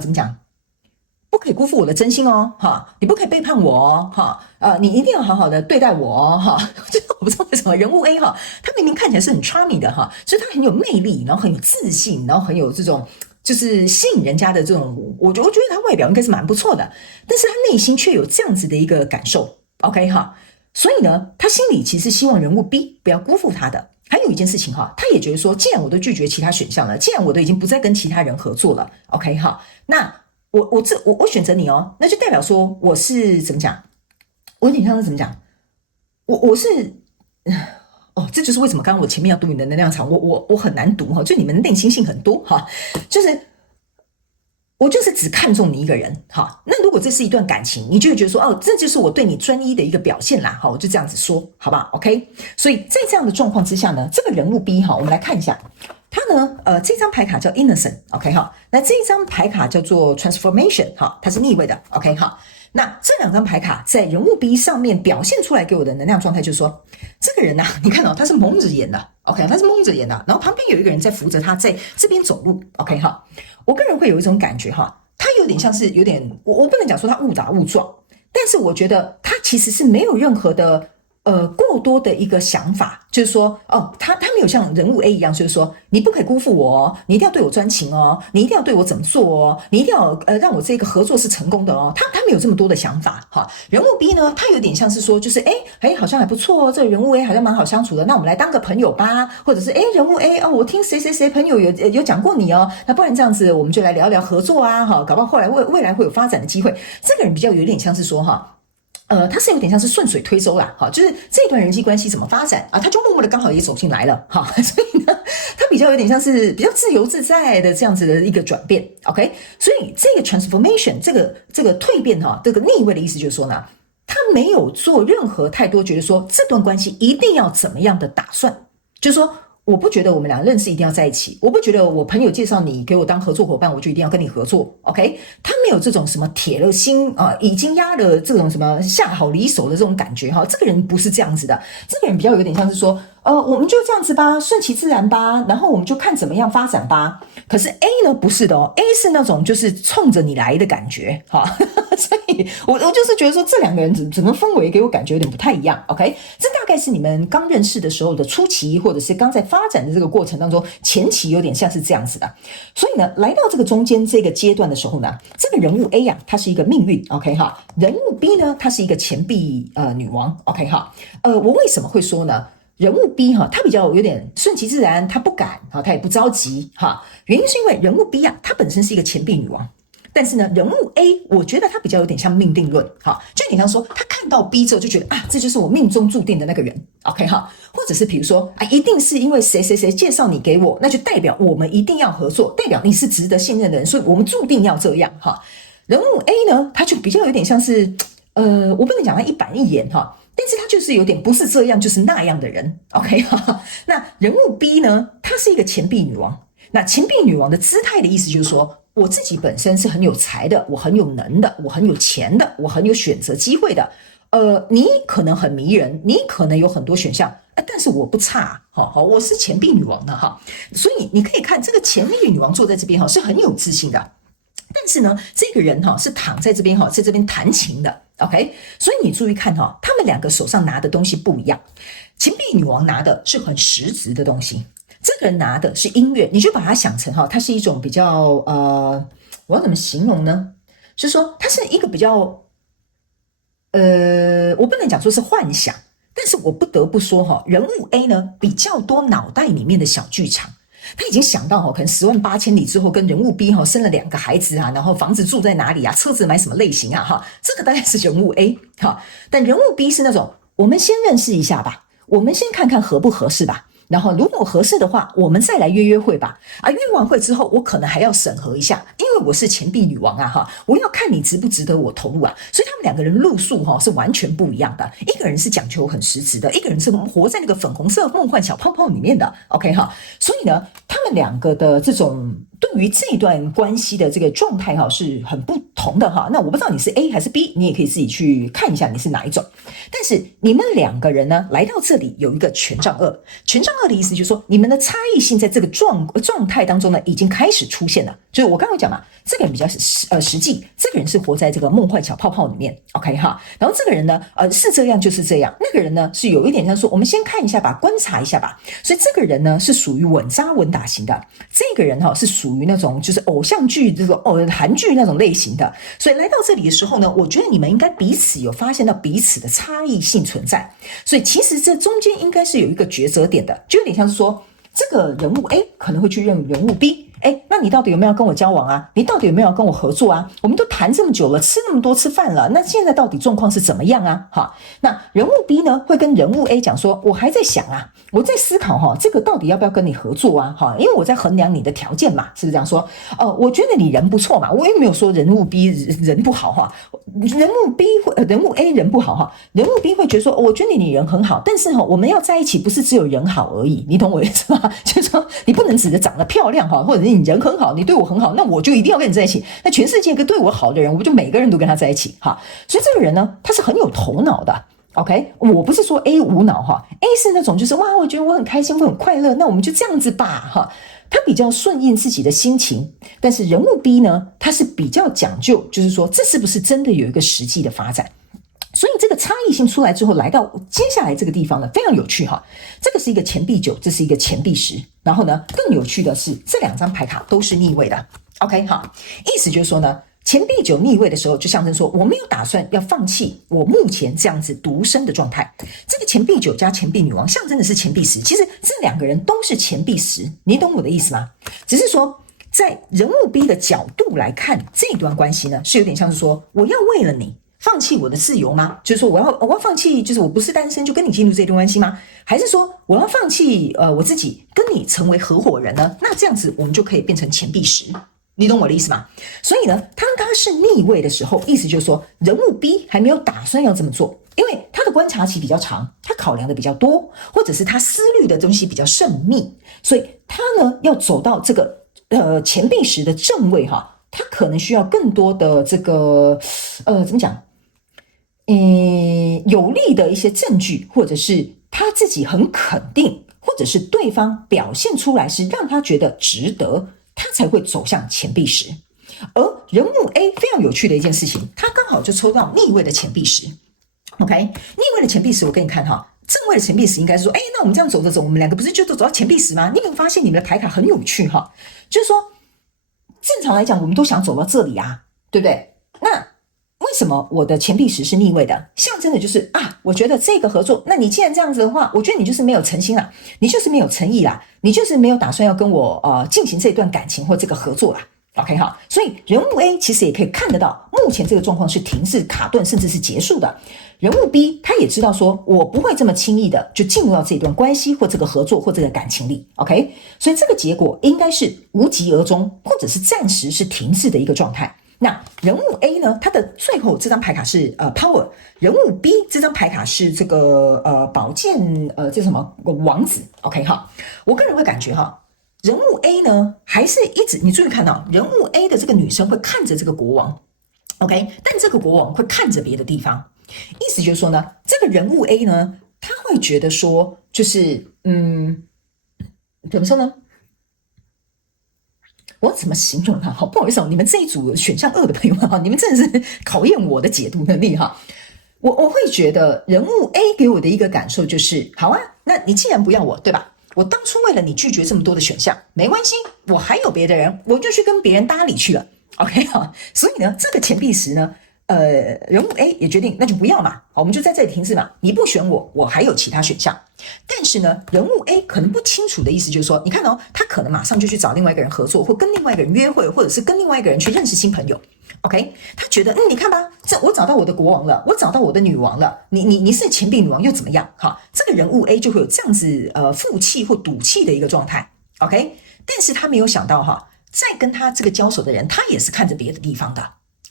怎么讲？不可以辜负我的真心哦，哈！你不可以背叛我哦，哈！你一定要好好的对待我哦，哈！我不知道为什么人物 A 哈，他明明看起来是很 charming 的哈，所以他很有魅力，然后很有自信，然后很有这种就是吸引人家的这种，我觉得他外表应该是蛮不错的，但是他内心却有这样子的一个感受 ，OK 哈？所以呢，他心里其实希望人物 B 不要辜负他的。还有一件事情哈，他也觉得说，既然我都拒绝其他选项了，既然我都已经不再跟其他人合作了 ，OK 哈，那我选择你哦，那就代表说我是怎么讲？我有点像是怎么讲？我是这就是为什么刚刚我前面要读你的能量场，我很难读哈，就你们内心性很多哈，就是我就是只看重你一个人哈。那如果这是一段感情，你就会觉得说这就是我对你专一的一个表现啦，好，我就这样子说，好不好 ？OK。所以在这样的状况之下呢，这个人物 B 哈，我们来看一下。它呢，这张牌卡叫 Innocent，OK 哈，那这一张牌卡叫做 Transformation，哈，它是逆位的 ，OK 哈。那这2张牌卡在人物 B 上面表现出来给我的能量状态，就是说，这个人呐，你看他是蒙着眼的 ，OK， 他是蒙着眼的，然后旁边有一个人在扶着他在这边走路 ，OK 哈。我个人会有一种感觉哈，他有点像是有点，我不能讲说他误打误撞，但是我觉得他其实是没有任何的。过多的一个想法，就是说，他没有像人物 A 一样，就是说，你不可以辜负我哦，你一定要对我专情哦，你一定要对我怎么做哦，你一定要让我这个合作是成功的哦，他没有这么多的想法哈。人物 B 呢，他有点像是说，就是好像还不错哦，这个人物 A 好像蛮好相处的，那我们来当个朋友吧，或者是人物 A 我听谁谁谁朋友有讲过你哦，那不然这样子我们就来聊聊合作啊，哈，搞不好后来未来会有发展的机会。这个人比较有点像是说哈。他是有点像是顺水推舟啦，哈，就是这段人际关系怎么发展啊，他就默默的刚好也走进来了，哈，所以呢，他比较有点像是比较自由自在的这样子的一个转变 ，OK， 所以这个 transformation 这个蜕变哈，这个逆位的意思就是说呢，他没有做任何太多觉得说这段关系一定要怎么样的打算，就是说。我不觉得我们俩认识一定要在一起，我不觉得我朋友介绍你给我当合作伙伴，我就一定要跟你合作 ，OK？ 他没有这种什么铁了心啊，已经压了这种什么下好离手的这种感觉哈，这个人不是这样子的，这个人比较有点像是说，我们就这样子吧，顺其自然吧，然后我们就看怎么样发展吧。可是 A 呢，不是的哦 ，A 是那种就是冲着你来的感觉，哈，所以我就是觉得说这两个人整个氛围给我感觉有点不太一样。OK， 这大概是你们刚认识的时候的初期，或者是刚在发展的这个过程当中，前期有点像是这样子的。所以呢，来到这个中间这个阶段的时候呢，这个人物 A 呀、它是一个命运 ，OK 哈，人物 B 呢，它是一个钱币女王 ，OK 哈，我为什么会说呢？人物 B 哈，他比较有点顺其自然，他不敢哈，他也不着急哈。原因是因为人物 B 啊，他本身是一个钱币女王，但是呢，人物 A 我觉得他比较有点像命定论哈，就你像说他看到 B 之后就觉得啊，这就是我命中注定的那个人 ，OK 哈，或者是比如说啊，一定是因为谁谁谁介绍你给我，那就代表我们一定要合作，代表你是值得信任的人，所以我们注定要这样哈。人物 A 呢，他就比较有点像是我不能讲他一板一眼哈。但是他就是有点不是这样就是那样的人 ，OK 哈。那人物 B 呢，她是一个钱币女王。那钱币女王的姿态的意思就是说，我自己本身是很有才的，我很有能的，我很有钱的，我很有选择机会的。你可能很迷人，你可能有很多选项，但是我不差，好，我是钱币女王的哈。所以你可以看这个钱币女王坐在这边哈，是很有自信的。但是呢，这个人哈是躺在这边哈，在这边弹琴的 ，OK， 所以你注意看哈，他们两个手上拿的东西不一样。钱币女王拿的是很实质的东西，这个人拿的是音乐，你就把它想成哈，它是一种比较我要怎么形容呢？就是说它是一个比较我不能讲说是幻想，但是我不得不说哈，人物 A 呢比较多脑袋里面的小剧场。他已经想到可能10万8千里之后跟人物 B 生了2个孩子啊，然后房子住在哪里啊，车子买什么类型啊哈，这个大概是人物 A 哈，但人物 B 是那种我们先认识一下吧，我们先看看合不合适吧，然后如果合适的话，我们再来约会吧。约完会之后，我可能还要审核一下，因为我是钱币女王啊哈，我要看你值不值得我投入啊。所以他们两个人路数是完全不一样的。一个人是讲求很实质的，一个人是活在那个粉红色梦幻小泡泡里面的。OK 哈，所以呢，他们两个的这种对于这段关系的这个状态是很不同的哈。那我不知道你是 A 还是 B， 你也可以自己去看一下你是哪一种。但是你们两个人呢，来到这里有一个权杖2，权杖2的意思就是说，你们的差异性在这个状态当中呢，已经开始出现了。就是我刚刚讲嘛，这个人比较实际，这个人是活在这个梦幻小泡泡里面 ，OK 哈。然后这个人呢，是这样就是这样，那个人呢是有一点像说，我们先看一下吧，观察一下吧。所以这个人呢是属于稳扎稳打型的，这个人是属于那种就是偶像剧这种韩剧那种类型的。所以来到这里的时候呢，我觉得你们应该彼此有发现到彼此的差异性存在。所以其实这中间应该是有一个抉择点的，就有点像是说，这个人物 A 可能会去认人物 B。那你到底有没有要跟我交往啊？你到底有没有要跟我合作啊？我们都谈这么久了，吃那么多次饭了，那现在到底状况是怎么样啊？哈，那人物 B 呢会跟人物 A 讲说，我还在想啊，我在思考哈，这个到底要不要跟你合作啊？哈，因为我在衡量你的条件嘛，是不是这样说？我觉得你人不错嘛，我也没有说人物 B 人不好哈，人物 B 人物 A 人不好哈，人物 B 会觉得说，我觉得你人很好，但是我们要在一起不是只有人好而已，你懂我意思吗？就是说你不能只是长得漂亮哈，或者是你人很好，你对我很好，那我就一定要跟你在一起。那全世界对我好的人，我就每个人都跟他在一起哈。所以这个人呢，他是很有头脑的。OK， 我不是说 A 无脑哈 ，A 是那种就是哇，我觉得我很开心，我很快乐，那我们就这样子吧哈。他比较顺应自己的心情，但是人物 B 呢，他是比较讲究，就是说这是不是真的有一个实际的发展。所以这个差异性出来之后，来到接下来这个地方呢，非常有趣哈。这个是一个钱币9，这是一个钱币10。然后呢，更有趣的是，这2张牌卡都是逆位的。OK 哈，意思就是说呢，钱币9逆位的时候，就象征说我没有打算要放弃我目前这样子独身的状态。这个钱币9加钱币女王象征的是钱币10，其实这2个人都是钱币10，你懂我的意思吗？只是说，在人物 B 的角度来看，这段关系呢，是有点像是说，我要为了你放弃我的自由吗？就是说我要放弃，就是我不是单身就跟你进入这段关系吗？还是说我要放弃我自己跟你成为合伙人呢？那这样子我们就可以变成钱币10，你懂我的意思吗？所以呢，当他是逆位的时候，意思就是说人物 B 还没有打算要这么做，因为他的观察期比较长，他考量的比较多，或者是他思虑的东西比较慎密，所以他呢要走到这个钱币10的正位哈，他可能需要更多的这个怎么讲？有利的一些证据，或者是他他自己很肯定，或者是对方表现出来是让他觉得值得，他才会走向钱币石。而人物 A 非常有趣的一件事情，他刚好就抽到逆位的钱币石。OK， 逆位的钱币石，我给你看哈。正位的钱币石应该是说，那我们这样走着走，我们两个不是就都走到钱币石吗？你有没有发现你们的牌卡很有趣哈？就是说，正常来讲，我们都想走到这里啊，对不对？那为什么我的钱币石是逆位的？象征的就是我觉得这个合作，那你既然这样子的话，我觉得你就是没有诚心啦，你就是没有诚意啦，你就是没有打算要跟我进行这段感情或这个合作啦。OK 好，所以人物 A 其实也可以看得到，目前这个状况是停滞、卡顿，甚至是结束的。人物 B 他也知道说，我不会这么轻易的就进入到这段关系或这个合作或这个感情里。OK， 所以这个结果应该是无疾而终，或者是暂时是停滞的一个状态。那人物 A 呢，他的最后这张牌卡是Power， 人物 B 这张牌卡是这个宝剑这什么王子。OK 好，我个人会感觉哈。人物 A 呢，还是一直你注意看到，人物 A 的这个女生会看着这个国王 ，OK， 但这个国王会看着别的地方，意思就是说呢，这个人物 A 呢，他会觉得说，就是怎么说呢？我怎么形容它？好，不好意思你们这一组选项2的朋友们你们真的是考验我的解读能力哈。我会觉得人物 A 给我的一个感受就是，好啊，那你既然不要我，对吧？我当初为了你拒绝这么多的选项，没关系，我还有别的人，我就去跟别人搭理去了。OK 哈，所以呢，这个钱币石呢，人物 A 也决定那就不要嘛，好，我们就在这里停滞嘛，你不选我，我还有其他选项。但是呢，人物 A 可能不清楚的意思就是说，你看他可能马上就去找另外一个人合作，或跟另外一个人约会，或者是跟另外一个人去认识新朋友。OK， 他觉得你看吧，我找到我的国王了，我找到我的女王了，你是钱币女王又怎么样？哈，这个人物 A 就会有这样子负气或赌气的一个状态。OK， 但是他没有想到哈，在跟他这个交手的人，他也是看着别的地方的。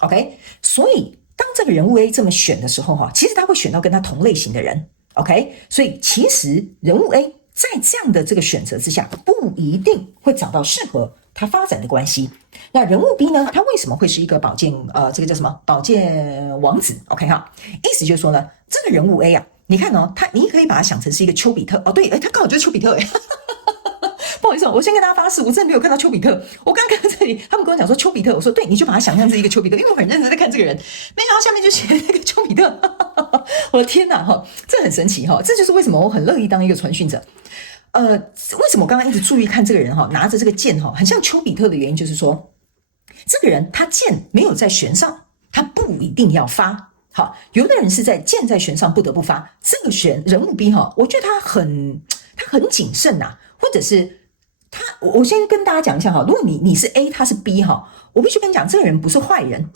OK， 所以当这个人物 A 这么选的时候哈，其实他会选到跟他同类型的人。OK， 所以其实人物 A 在这样的这个选择之下，不一定会找到适合他发展的关系。那人物 B 呢？他为什么会是一个宝剑这个叫什么宝剑王子 ？OK 哈，意思就是说呢，这个人物 A 你看你可以把它想成是一个丘比特对，他刚好就是丘比特不好意思我先跟大家发誓，我真的没有看到丘比特。我刚看到这里，他们跟我讲说丘比特，我说对，你就把它想象成一个丘比特，因为我很认真在看这个人，没想到下面就写那个丘比特，我的天哪这很神奇这就是为什么我很乐意当一个传讯者。为什么我刚刚一直注意看这个人拿着这个剑很像丘比特的原因，就是说这个人他剑没有在弦上，他不一定要发。好，有的人是在剑在弦上不得不发。这个人物 B 我觉得他很谨慎或者是我先跟大家讲一下如果你是 A 他是 B 我必须跟你讲，这个人不是坏人，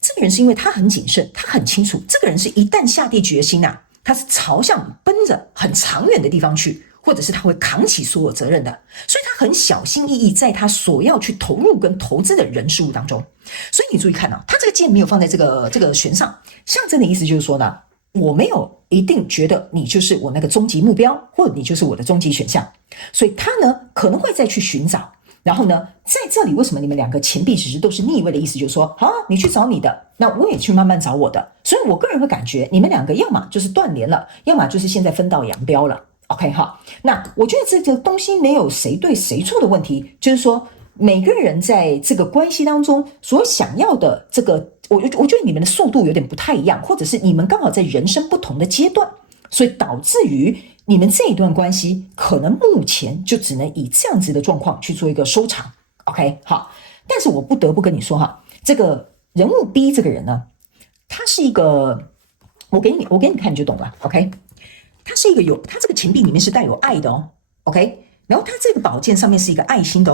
这个人是因为他很谨慎，他很清楚，这个人是一旦下定决心他是朝向奔着很长远的地方去，或者是他会扛起所有责任的，所以他很小心翼翼在他所要去投入跟投资的人事物当中。所以你注意看他这个剑没有放在这个弦上，象征的意思就是说呢，我没有一定觉得你就是我那个终极目标，或者你就是我的终极选项，所以他呢可能会再去寻找。然后呢，在这里为什么你们两个钱币石都是逆位的意思，就是说好你去找你的，那我也去慢慢找我的。所以我个人会感觉你们两个要么就是断联了，要么就是现在分道扬镳了。OK 好，那我觉得这个东西没有谁对谁错的问题，就是说每个人在这个关系当中所想要的这个，我觉得你们的速度有点不太一样，或者是你们刚好在人生不同的阶段，所以导致于你们这一段关系可能目前就只能以这样子的状况去做一个收场。OK 好，但是我不得不跟你说这个人物 B 这个人呢，他是一个，我给你看你就懂了。 OK， 他是一个他这个钱币里面是带有爱的OK， 然后他这个宝剑上面是一个爱心的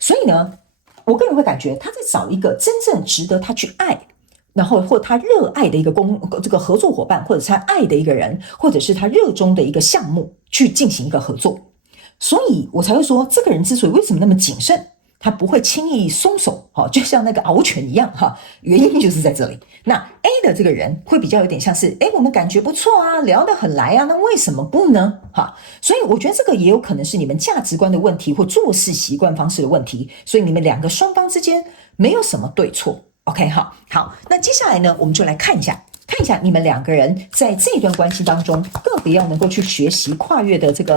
所以呢，我个人会感觉他在找一个真正值得他去爱，然后或他热爱的一个这个合作伙伴，或者是他爱的一个人，或者是他热衷的一个项目去进行一个合作。所以我才会说，这个人之所以为什么那么谨慎，他不会轻易松手就像那个獒犬一样原因就是在这里。那 A 的这个人会比较有点像是我们感觉不错聊得很来那为什么不呢所以我觉得这个也有可能是你们价值观的问题，或做事习惯方式的问题，所以你们两个双方之间没有什么对错。OK 好，那接下来呢，我们就来看一下看一下你们两个人在这段关系当中，个别要能够去学习跨越的这个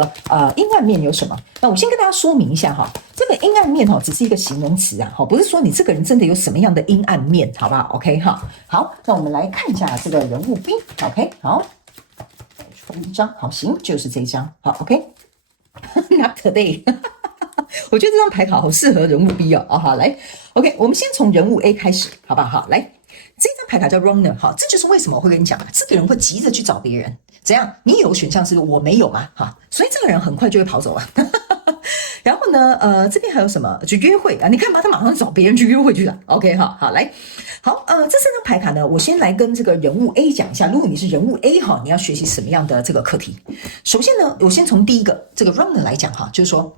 阴暗面有什么？那我先跟大家说明一下哈，这个阴暗面哈只是一个形容词啊，不是说你这个人真的有什么样的阴暗面，好不好 ？OK 哈，好，那我们来看一下这个人物 B，OK， 好，抽一张，好，行，就是这一张，好 ，OK，Not today 。我觉得这张牌卡好适合人物 B 哦，好，来 ，OK， 我们先从人物 A 开始，好不好？好，来，这张牌卡叫 Runner， 哈，这就是为什么我会跟你讲啊，这个人会急着去找别人，怎样？你有选项是我没有嘛，哈，所以这个人很快就会跑走啊。然后呢，这边还有什么？去约会啊？你看嘛，他马上找别人去约会去了。OK， 好，好，来，好，这3张牌卡呢，我先来跟这个人物 A 讲一下，如果你是人物 A 哈，你要学习什么样的这个课题？首先呢，我先从第一个这个 Runner 来讲哈，就是说。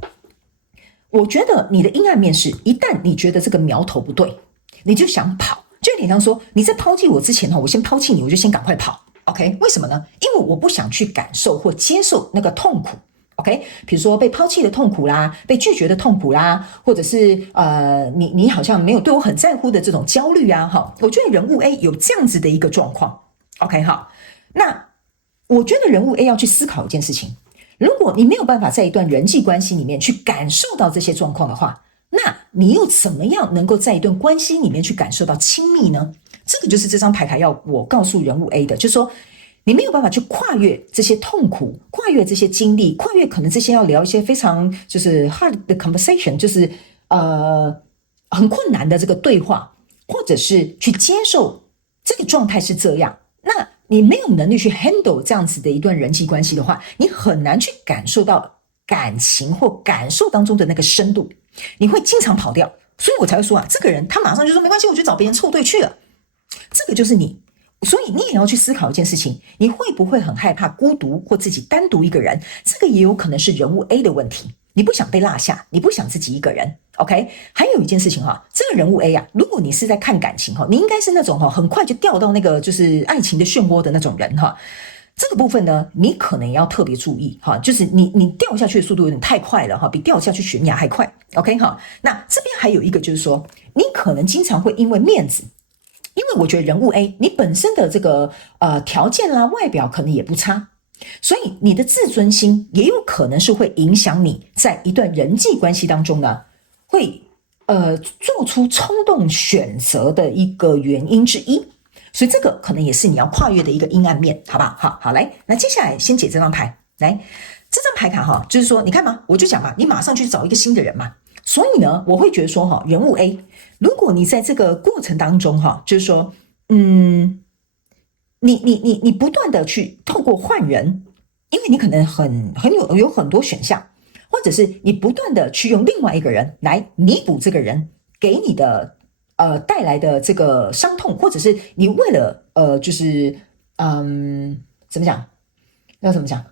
我觉得你的阴暗面是，一旦你觉得这个苗头不对，你就想跑，就有点像说你在抛弃我之前我先抛弃你，我就先赶快跑。OK， 为什么呢？因为我不想去感受或接受那个痛苦。OK， 比如说被抛弃的痛苦啦，被拒绝的痛苦啦，或者是你好像没有对我很在乎的这种焦虑啊，哈，我觉得人物 A 有这样子的一个状况。OK， 好，那我觉得人物 A 要去思考一件事情。如果你没有办法在一段人际关系里面去感受到这些状况的话，那你又怎么样能够在一段关系里面去感受到亲密呢？这个就是这张牌卡要我告诉人物 A 的，就是说你没有办法去跨越这些痛苦，跨越这些经历，跨越可能这些要聊一些非常就是 hard 的 conversation， 就是很困难的这个对话，或者是去接受这个状态是这样，那你没有能力去 handle 这样子的一段人际关系的话，你很难去感受到感情或感受当中的那个深度，你会经常跑掉。所以我才会说这个人他马上就说没关系，我去找别人凑对去了。这个就是你，所以你也要去思考一件事情，你会不会很害怕孤独或自己单独一个人？这个也有可能是人物 A 的问题，你不想被落下，你不想自己一个人。OK， 还有一件事情这个人物 A 如果你是在看感情你应该是那种很快就掉到那个就是爱情的漩涡的那种人这个部分呢，你可能也要特别注意就是你掉下去的速度有点太快了比掉下去悬崖还快。OK 那这边还有一个就是说，你可能经常会因为面子，因为我觉得人物 A 你本身的这个条件啦、外表可能也不差。所以你的自尊心也有可能是会影响你在一段人际关系当中呢，会做出冲动选择的一个原因之一，所以这个可能也是你要跨越的一个阴暗面，好不好？好，来，那接下来先解这张牌，来，这张牌卡就是说，你看嘛，我就讲嘛，你马上去找一个新的人嘛，所以呢，我会觉得说人物 A， 如果你在这个过程当中就是说，你不断的去透过换人，因为你可能有很多选项。或者是你不断的去用另外一个人来弥补这个人给你的带来的这个伤痛，或者是你为了就是怎么讲？要怎么讲？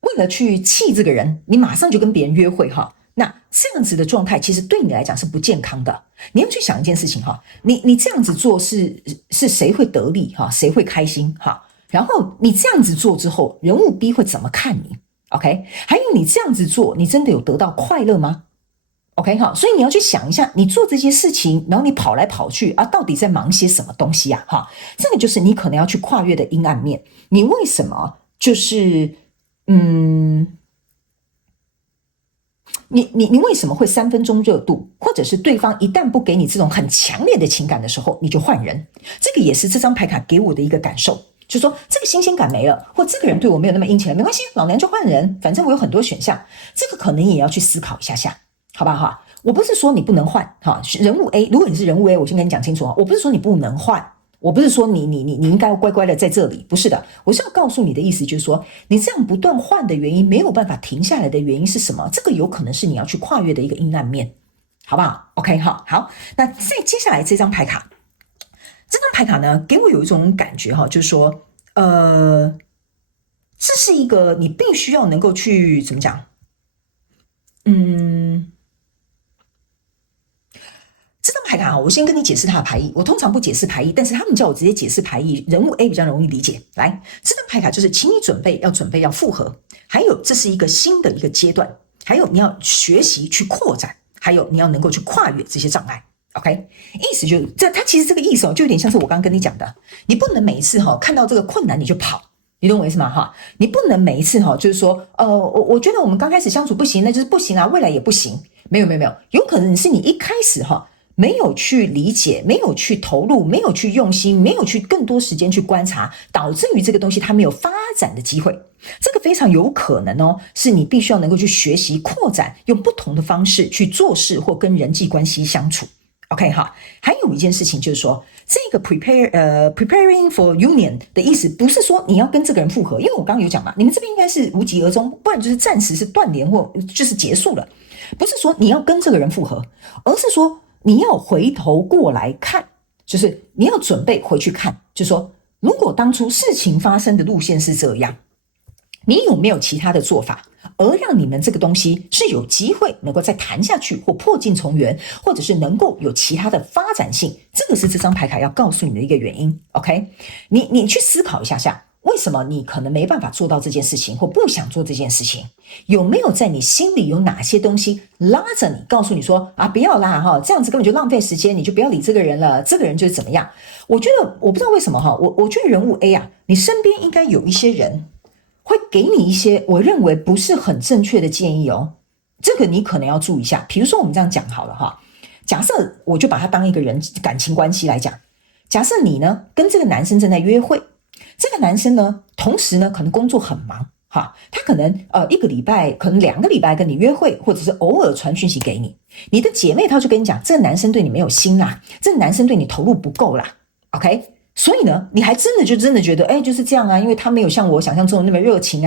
为了去气这个人，你马上就跟别人约会那这样子的状态其实对你来讲是不健康的。你要去想一件事情你这样子做是谁会得利谁会开心然后你这样子做之后，人物 B 会怎么看你？OK， 还有你这样子做，你真的有得到快乐吗 ？OK， 所以你要去想一下，你做这些事情，然后你跑来跑去到底在忙些什么东西这个就是你可能要去跨越的阴暗面。你为什么就是你为什么会3分钟热度，或者是对方一旦不给你这种很强烈的情感的时候，你就换人？这个也是这张牌卡给我的一个感受。就是说这个新鲜感没了，或这个人对我没有那么殷勤了，没关系，老娘就换人，反正我有很多选项。这个可能也要去思考一下下，好不好我不是说你不能换人物 A， 如果你是人物 A， 我先跟你讲清楚我不是说你不能换，我不是说你应该要乖乖的在这里，不是的，我是要告诉你的意思就是说，你这样不断换的原因，没有办法停下来的原因是什么？这个有可能是你要去跨越的一个阴暗面，好不好 ？OK， 好，那再接下来这张牌卡。这张牌卡呢，给我有一种感觉就是说，这是一个你必须要能够去怎么讲？这张牌卡我先跟你解释它的牌意。我通常不解释牌意，但是他们叫我直接解释牌意，人物 A 比较容易理解。来，这张牌卡就是，请你准备要复合，还有这是一个新的一个阶段，还有你要学习去扩展，还有你要能够去跨越这些障碍。OK， 意思就它其实这个意思就有点像是我刚刚跟你讲的，你不能每一次看到这个困难你就跑，你懂我意思吗？你不能每一次就是说我觉得我们刚开始相处不行，那就是不行啊，未来也不行。没有，有可能是你一开始没有去理解，没有去投入，没有去用心，没有去更多时间去观察，导致于这个东西它没有发展的机会。这个非常有可能是你必须要能够去学习扩展，用不同的方式去做事或跟人际关系相处。OK 还有一件事情就是说，这个 preparing for union 的意思不是说你要跟这个人复合，因为我刚刚有讲嘛，你们这边应该是无疾而终，不然就是暂时是断联或就是结束了。不是说你要跟这个人复合，而是说你要回头过来看，就是你要准备回去看，就是说如果当初事情发生的路线是这样，你有没有其他的做法，而让你们这个东西是有机会能够再谈下去，或破镜重圆，或者是能够有其他的发展性。这个是这张牌卡要告诉你的一个原因。 OK， 你去思考一下为什么你可能没办法做到这件事情，或不想做这件事情，有没有在你心里有哪些东西拉着你，告诉你说不要啦这样子根本就浪费时间，你就不要理这个人了，这个人就是怎么样。我觉得我不知道为什么我觉得人物 A 你身边应该有一些人会给你一些我认为不是很正确的建议这个你可能要注意一下。比如说我们这样讲好了假设我就把他当一个人感情关系来讲，假设你呢跟这个男生正在约会，这个男生呢同时呢可能工作很忙他可能一个礼拜可能2个礼拜跟你约会，或者是偶尔传讯息给你，你的姐妹她就跟你讲，这个男生对你没有心啦，这个男生对你投入不够啦。 OK，所以呢，你还真的觉得，就是这样啊，因为他没有像我想象中的那么热情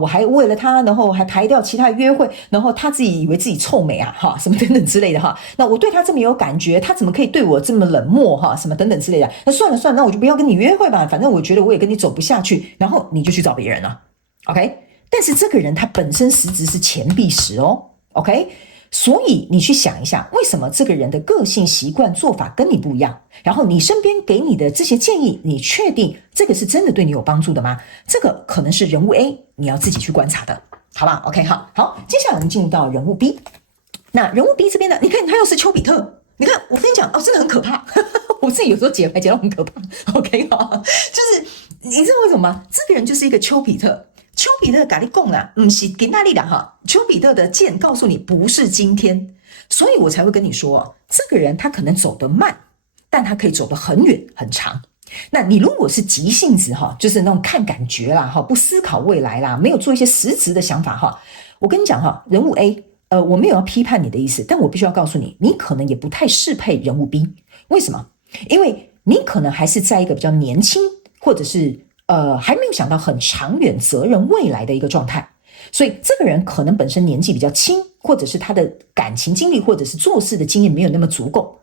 我还为了他，然后还排掉其他的约会，然后他自己以为自己臭美什么等等之类的那我对他这么有感觉，他怎么可以对我这么冷漠什么等等之类的？那算了，那我就不要跟你约会吧，反正我觉得我也跟你走不下去，然后你就去找别人了。OK， 但是这个人他本身实质是钱币石OK。所以你去想一下，为什么这个人的个性、习惯、做法跟你不一样？然后你身边给你的这些建议，你确定这个是真的对你有帮助的吗？这个可能是人物 A 你要自己去观察的，好吧 ？OK， 好，接下来我们进入到人物 B。那人物 B 这边呢，你看他又是丘比特，你看我跟你讲真的很可怕。我自己有时候解牌解到很可怕。OK 就是你知道为什么吗？这个人就是一个丘比特。丘比特跟你讲啦，不是今天啦丘比特的剑告诉你不是今天，所以我才会跟你说这个人他可能走得慢，但他可以走得很远很长。那你如果是急性子就是那种看感觉啦不思考未来啦，没有做一些实质的想法我跟你讲人物 A 我没有要批判你的意思，但我必须要告诉你，你可能也不太适配人物 B。 为什么？因为你可能还是在一个比较年轻，或者是还没有想到很长远责任未来的一个状态，所以这个人可能本身年纪比较轻，或者是他的感情经历或者是做事的经验没有那么足够。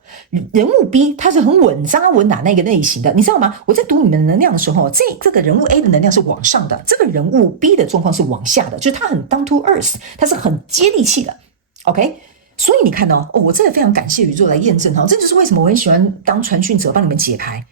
人物 B 他是很稳扎稳打那个类型的，你知道吗？我在读你们的能量的时候，这个人物 A 的能量是往上的，这个人物 B 的状况是往下的，就是他很 down to earth， 他是很接地气的。 OK， 所以你看我真的非常感谢宇宙来验证这就是为什么我很喜欢当传讯者帮你们解牌。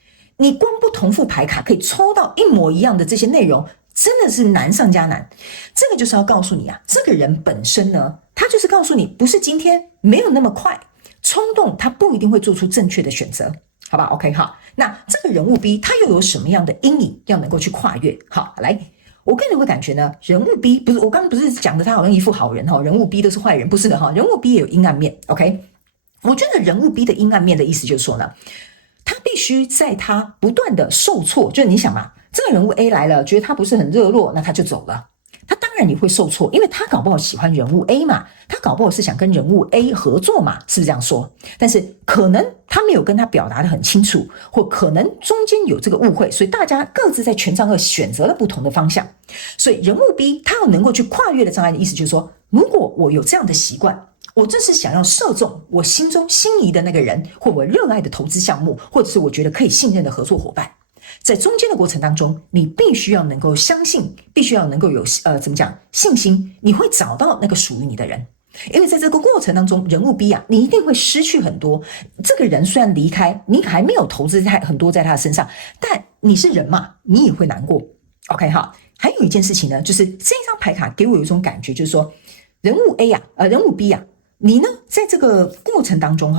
你光不同副牌卡可以抽到一模一样的这些内容，真的是难上加难。这个就是要告诉你这个人本身呢，他就是告诉你不是今天，没有那么快，冲动他不一定会做出正确的选择，好吧 OK 那这个人物 B 他又有什么样的阴影要能够去跨越？好，来，我个人会感觉呢，人物 B 不是我刚刚不是讲的他好像一副好人人物 B 都是坏人，不是的人物 B 也有阴暗面。 OK， 我觉得人物 B 的阴暗面的意思就是说呢，他必须在他不断的受挫，就是你想嘛，这个人物 A 来了，觉得他不是很热络，那他就走了。他当然也会受挫，因为他搞不好喜欢人物 A 嘛，他搞不好是想跟人物 A 合作嘛，是不是这样说？但是可能他没有跟他表达得很清楚，或可能中间有这个误会，所以大家各自在权杖2选择了不同的方向。所以人物 B 他要能够去跨越的障碍的意思就是说，如果我有这样的习惯，我这是想要射中我心中心仪的那个人，或我热爱的投资项目，或者是我觉得可以信任的合作伙伴。在中间的过程当中，你必须要能够相信，必须要能够有信心，你会找到那个属于你的人。因为在这个过程当中，人物 B 你一定会失去很多。这个人虽然离开，你还没有投资很多在他的身上，但你是人嘛，你也会难过。 OK 还有一件事情呢，就是这张牌卡给我有一种感觉，就是说人物 A 人物 B 你呢在这个过程当中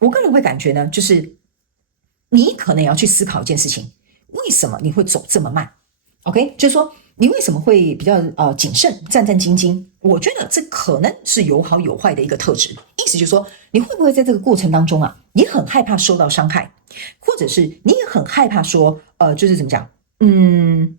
我个人会感觉呢，就是你可能也要去思考一件事情，为什么你会走这么慢 ？OK， 就是说你为什么会比较谨慎、战战兢兢？我觉得这可能是有好有坏的一个特质。意思就是说，你会不会在这个过程当中啊，你很害怕受到伤害，或者是你也很害怕说，就是怎么讲，你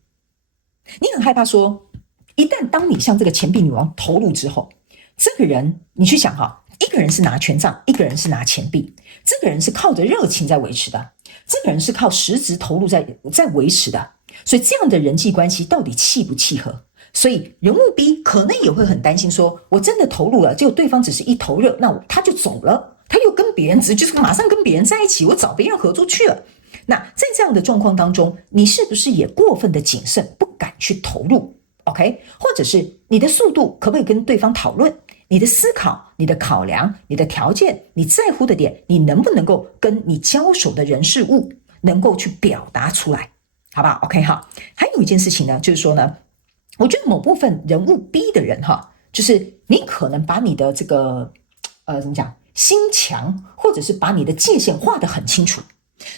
很害怕说，一旦当你向这个钱币女王投入之后，这个人你去想哈，一个人是拿权杖，一个人是拿钱币，这个人是靠着热情在维持的，这个人是靠实质投入在维持的，所以这样的人际关系到底契不契合？所以人物 B 可能也会很担心说，我真的投入了，结果对方只是一头热，那他就走了，他又跟别人就是马上跟别人在一起，我找别人合作去了。那在这样的状况当中，你是不是也过分的谨慎，不敢去投入 ？OK， 或者是你的速度可不可以跟对方讨论？你的思考、你的考量、你的条件、你在乎的点，你能不能够跟你交手的人事物能够去表达出来，好不好 ？OK 哈。还有一件事情呢，就是说呢，我觉得某部分人物 B 的人哈，就是你可能把你的这个怎么讲心墙，或者是把你的界限画得很清楚。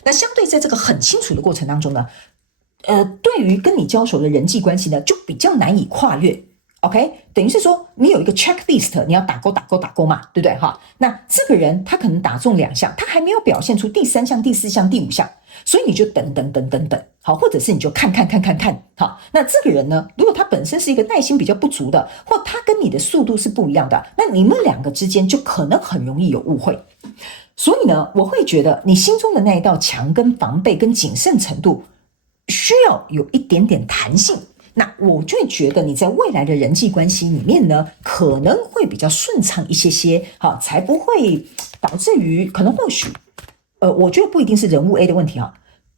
那相对在这个很清楚的过程当中呢，对于跟你交手的人际关系呢，就比较难以跨越。OK， 等于是说你有一个 checklist， 你要打勾打勾打勾嘛，对不对哈？那这个人他可能打中2项，他还没有表现出第3项、第4项、第5项，所以你就等，好，或者是你就看，好。那这个人呢，如果他本身是一个耐心比较不足的，或他跟你的速度是不一样的，那你们两个之间就可能很容易有误会。所以呢，我会觉得你心中的那一道墙跟防备跟谨慎程度需要有一点点弹性。那我就会觉得你在未来的人际关系里面呢，可能会比较顺畅一些，好，才不会导致于可能或许，我觉得不一定是人物 A 的问题啊，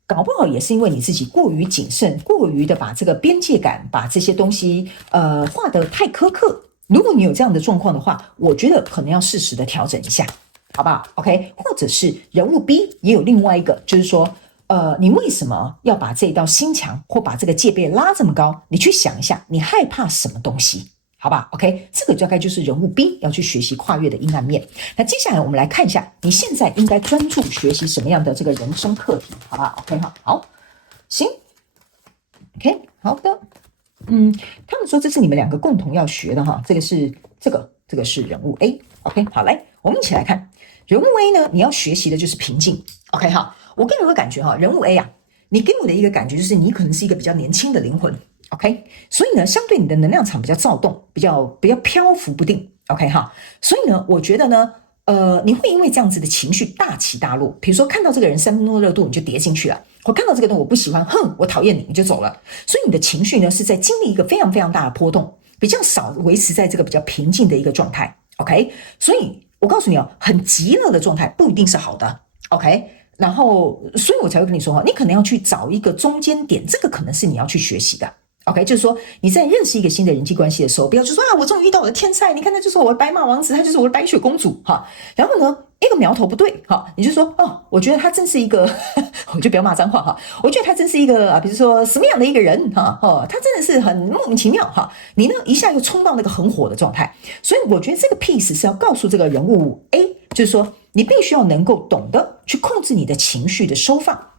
搞不好也是因为你自己过于谨慎，过于的把这个边界感，把这些东西画得太苛刻。如果你有这样的状况的话，我觉得可能要适时的调整一下，好不好 ？OK， 或者是人物 B 也有另外一个，就是说。你为什么要把这一道心墙或把这个戒备拉这么高？你去想一下，你害怕什么东西？好吧 ？OK， 这个大概就是人物 B 要去学习跨越的阴暗面。那接下来我们来看一下，你现在应该专注学习什么样的这个人生课题？好吧 ？OK， 好，行 ，OK， 好的，他们说这是你们两个共同要学的哈，这个是人物 A，OK， 好，来，我们一起来看人物 A 呢，你要学习的就是平静 ，OK 哈。我个人会感觉哈，人物 A 啊，你给我的一个感觉就是你可能是一个比较年轻的灵魂 ，OK， 所以呢，相对你的能量场比较躁动，比较漂浮不定 ，OK 哈，所以呢，我觉得呢，你会因为这样子的情绪大起大落，比如说看到这个人3分钟热度你就跌进去了，我看到这个人我不喜欢，哼，我讨厌你，你就走了，所以你的情绪呢是在经历一个非常非常大的波动，比较少维持在这个比较平静的一个状态 ，OK， 所以我告诉你哦，很极乐的状态不一定是好的 ，OK。然后，所以我才会跟你说，你可能要去找一个中间点，这个可能是你要去学习的。OK， 就是说你在认识一个新的人际关系的时候，不要就说我终于遇到我的天才，你看他就是我的白马王子，他就是我的白雪公主哈。然后呢，一个苗头不对哈，你就说我觉得他真是一个，我就不要骂脏话哈，我觉得他真是一个比如说什么样的一个人哈，他真的是很莫名其妙哈。你呢一下又冲到那个很火的状态，所以我觉得这个 piece 是要告诉这个人物 A， 就是说你必须要能够懂得去控制你的情绪的收放。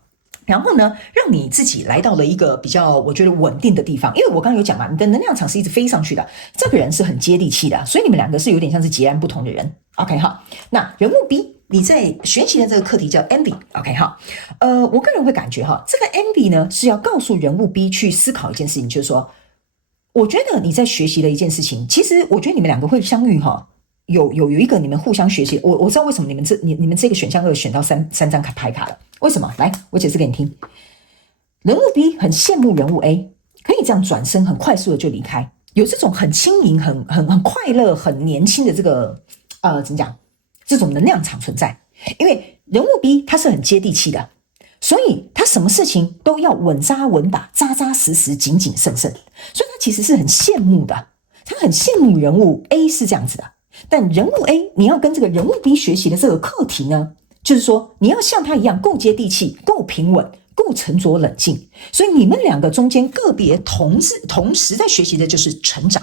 然后呢，让你自己来到了一个比较我觉得稳定的地方，因为我刚刚有讲嘛，你的能量场是一直飞上去的，这个人是很接地气的，所以你们两个是有点像是截然不同的人 OK 哈。那人物 B 你在学习的这个课题叫 Envy OK 哈，我个人会感觉哈，这个 Envy 呢是要告诉人物 B 去思考一件事情，就是说我觉得你在学习的一件事情，其实我觉得你们两个会相遇哈，有一个你们互相学习，我知道为什么你们这个选项2选到三张牌卡了。为什么？来，我解释给你听。人物 B 很羡慕人物 A， 可以这样转身很快速的就离开，有这种很轻盈、很快乐、很年轻的这个怎么讲？这种能量场存在。因为人物 B 他是很接地气的，所以他什么事情都要稳扎稳打、扎扎实实、谨谨慎慎，所以他其实是很羡慕的。他很羡慕人物 A 是这样子的，但人物 A 你要跟这个人物 B 学习的这个课题呢？就是说，你要像他一样够接地气、够平稳、够沉着冷静，所以你们两个中间个别同时在学习的就是成长。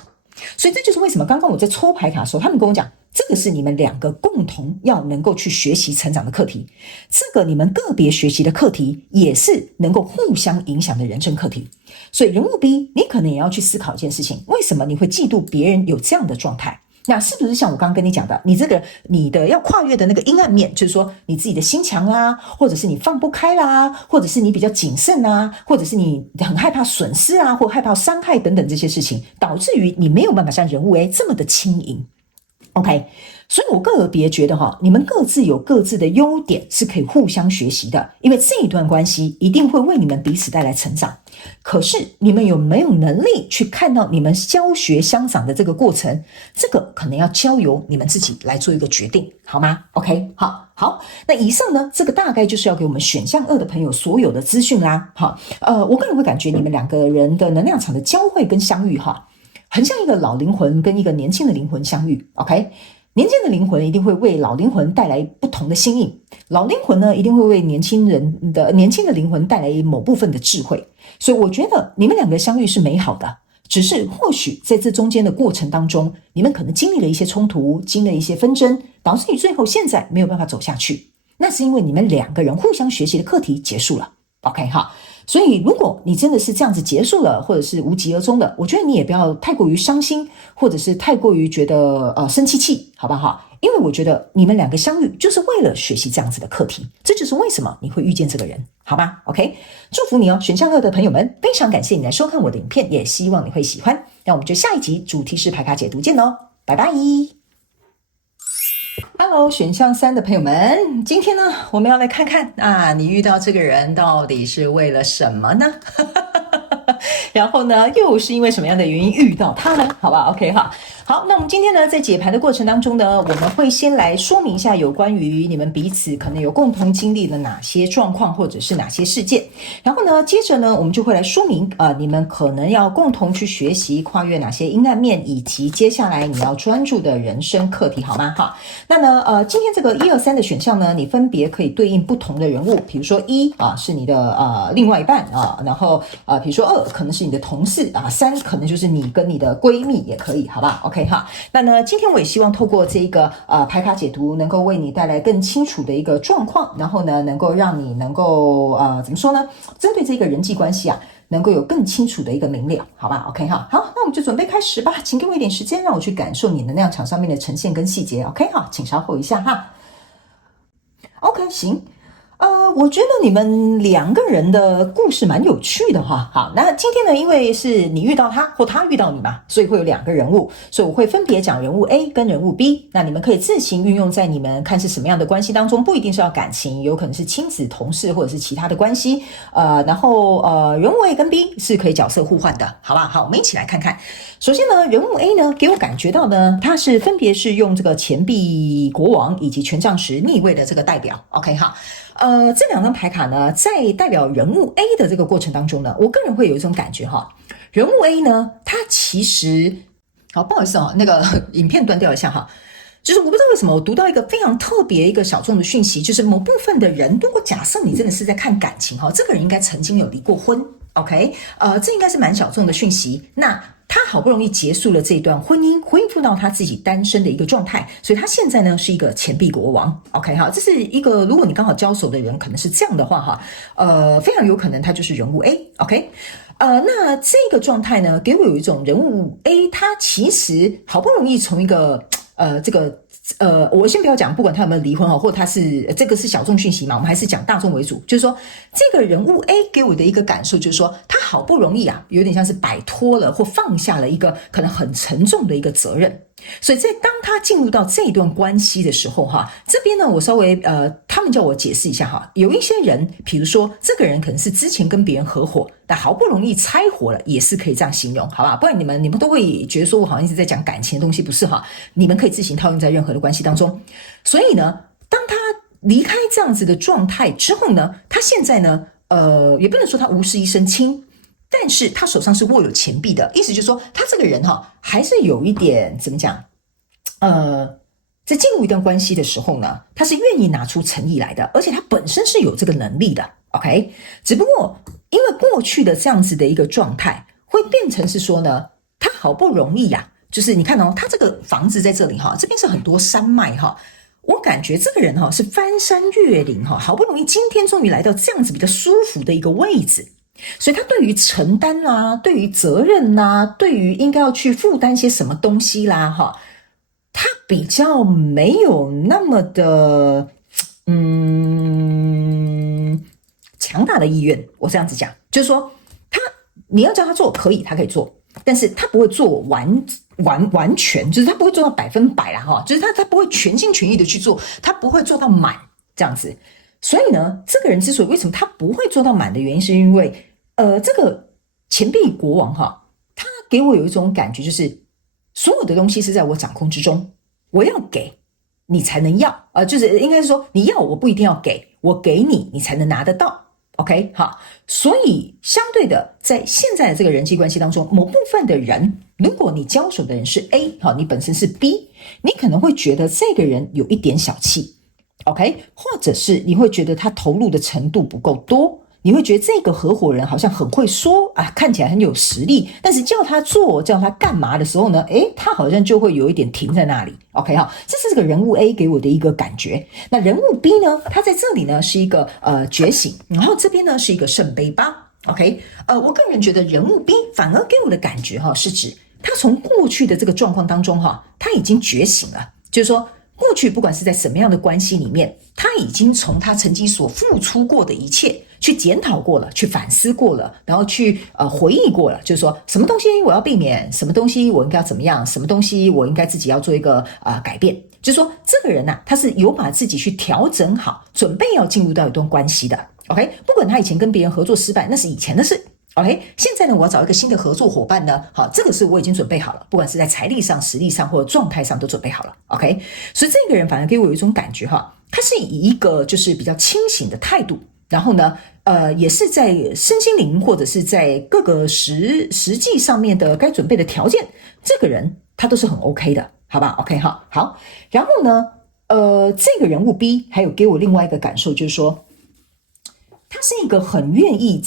所以这就是为什么刚刚我在抽牌卡的时候，他们跟我讲，这个是你们两个共同要能够去学习成长的课题，这个你们个别学习的课题也是能够互相影响的人生课题。所以人物 B 你可能也要去思考一件事情，为什么你会嫉妒别人有这样的状态？那是不是像我刚刚跟你讲的，你的要跨越的那个阴暗面，就是说你自己的心墙啦，或者是你放不开啦，或者是你比较谨慎啊，或者是你很害怕损失啊，或害怕伤害等等这些事情，导致于你没有办法像人物 A 这么的轻盈。OK， 所以我个别觉得你们各自有各自的优点是可以互相学习的，因为这一段关系一定会为你们彼此带来成长。可是你们有没有能力去看到你们教学相长的这个过程，这个可能要交由你们自己来做一个决定，好吗？ OK， 好，那以上呢，这个大概就是要给我们选项2的朋友所有的资讯啦。我个人会感觉你们两个人的能量场的交汇跟相遇很像一个老灵魂跟一个年轻的灵魂相遇。 OK， 年轻的灵魂一定会为老灵魂带来不同的新颖，老灵魂呢一定会为年轻的灵魂带来某部分的智慧。所以我觉得你们两个相遇是美好的，只是或许在这中间的过程当中，你们可能经历了一些冲突，经历了一些纷争，导致你最后现在没有办法走下去，那是因为你们两个人互相学习的课题结束了。 OK 所以如果你真的是这样子结束了，或者是无疾而终的，我觉得你也不要太过于伤心，或者是太过于觉得生气，好不好？因为我觉得你们两个相遇就是为了学习这样子的课题，这就是为什么你会遇见这个人，好吗？ OK， 祝福你哦，选项2的朋友们，非常感谢你来收看我的影片，也希望你会喜欢。那我们就下一集主题式牌卡解读见喽，拜拜。Hello， 选项3的朋友们，今天呢，我们要来看看你遇到这个人到底是为了什么呢？然后呢，又是因为什么样的原因遇到他呢？好吧 ，OK 好，那我们今天呢，在解牌的过程当中呢，我们会先来说明一下有关于你们彼此可能有共同经历的哪些状况或者是哪些事件，然后呢，接着呢，我们就会来说明你们可能要共同去学习跨越哪些阴暗面，以及接下来你要专注的人生课题，好吗？那呢，今天这个1、2、3的选项呢，你分别可以对应不同的人物，比如说1是你的另外一半然后比如说2可能是你的同事3可能就是你跟你的闺蜜也可以，好吧 ？OK 那呢，今天我也希望透过这个牌卡解读，能够为你带来更清楚的一个状况，然后呢，能够让你能够怎么说呢？针对这个人际关系能够有更清楚的一个明了，好吧 ？OK 好，那我们就准备开始吧，请给我一点时间，让我去感受你能量场上面的呈现跟细节 ，OK 请稍后一下OK 行。我觉得你们两个人的故事蛮有趣的好，那今天呢，因为是你遇到他或他遇到你嘛，所以会有2个人物，所以我会分别讲人物 A 跟人物 B， 那你们可以自行运用在你们看是什么样的关系当中，不一定是要感情，有可能是亲子、同事或者是其他的关系。然后人物 A 跟 B 是可以角色互换的，好吧？好，我们一起来看看。首先呢，人物 A 呢，给我感觉到呢，他是分别是用这个钱币国王以及权杖十逆位的这个代表 ，OK 这2张牌卡呢，在代表人物 A 的这个过程当中呢，我个人会有一种感觉人物 A 呢，他其实不好意思那个影片断掉一下就是我不知道为什么我读到一个非常特别一个小众的讯息，就是某部分的人，如果假设你真的是在看感情这个人应该曾经有离过婚 ，OK， 这应该是蛮小众的讯息。那他好不容易结束了这一段婚姻，恢复到他自己单身的一个状态，所以他现在呢是一个钱币国王 ，OK 这是一个如果你刚好交手的人可能是这样的话非常有可能他就是人物 A，OK，那这个状态呢，给我有一种人物 A， 他其实好不容易从一个我先不要讲，不管他有没有离婚或者他是这个是小众讯息嘛，我们还是讲大众为主。就是说，这个人物 A 给我的一个感受就是说，他好不容易有点像是摆脱了或放下了一个可能很沉重的一个责任。所以在当他进入到这一段关系的时候这边呢，我稍微他们叫我解释一下有一些人，比如说这个人可能是之前跟别人合伙，但好不容易拆伙了，也是可以这样形容，好吧？不然你们都会觉得说我好像一直在讲感情的东西，不是你们可以自行套用在任何的关系当中。所以呢，当他离开这样子的状态之后呢，他现在呢也不能说他无事一身轻，但是他手上是握有钱币的，意思就是说他这个人还是有一点怎么讲在进入一段关系的时候呢，他是愿意拿出诚意来的，而且他本身是有这个能力的 OK， 只不过因为过去的这样子的一个状态会变成是说呢，他好不容易就是你看哦，他这个房子在这里哈，这边是很多山脉哈，我感觉这个人哈是翻山越岭哈，好不容易今天终于来到这样子比较舒服的一个位置，所以他对于承担啦，对于责任啦，对于应该要去负担些什么东西啦哈，他比较没有那么的强大的意愿。我这样子讲，就是说你要叫他做可以，他可以做，但是他不会做完全，就是他不会做到100%啦哈，就是他不会全心全意的去做，他不会做到满这样子。所以呢，这个人之所以为什么他不会做到满的原因，是因为这个钱币国王哈，他给我有一种感觉，就是所有的东西是在我掌控之中，我要给你才能要，就是应该是说你要我不一定要给，我给你你才能拿得到。OK， 好，所以相对的，在现在的这个人际关系当中，某部分的人，如果你交手的人是 A， 好，你本身是 B， 你可能会觉得这个人有一点小气 ，OK， 或者是你会觉得他投入的程度不够多，你会觉得这个合伙人好像很会说啊，看起来很有实力，但是叫他做叫他干嘛的时候呢，他好像就会有一点停在那里。OK 哈，这是这个人物 A 给我的一个感觉。那人物 B 呢，他在这里呢是一个觉醒，然后这边呢是一个圣杯8。OK， 我个人觉得人物 B 反而给我的感觉哈，是指他从过去的这个状况当中哈，他已经觉醒了，就是说过去不管是在什么样的关系里面，他已经从他曾经所付出过的一切去检讨过了，去反思过了，然后去回忆过了，就是说什么东西我要避免，什么东西我应该要怎么样，什么东西我应该自己要做一个改变，就是说这个人啊，他是有把自己去调整好，准备要进入到一段关系的。OK， 不管他以前跟别人合作失败，那是以前的事。OK， 现在呢，我要找一个新的合作伙伴呢，好，这个是我已经准备好了，不管是在财力上、实力上或者状态上都准备好了。OK， 所以这个人反而给我有一种感觉哈，他是以一个就是比较清醒的态度，然后呢，也是在身心灵或者是在各个实际上面的该准备的条件，这个人他都是很 OK 的，好吧 ？OK 哈，好，然后呢，这个人物 B 还有给我另外一个感受，就是说，他是一个很愿意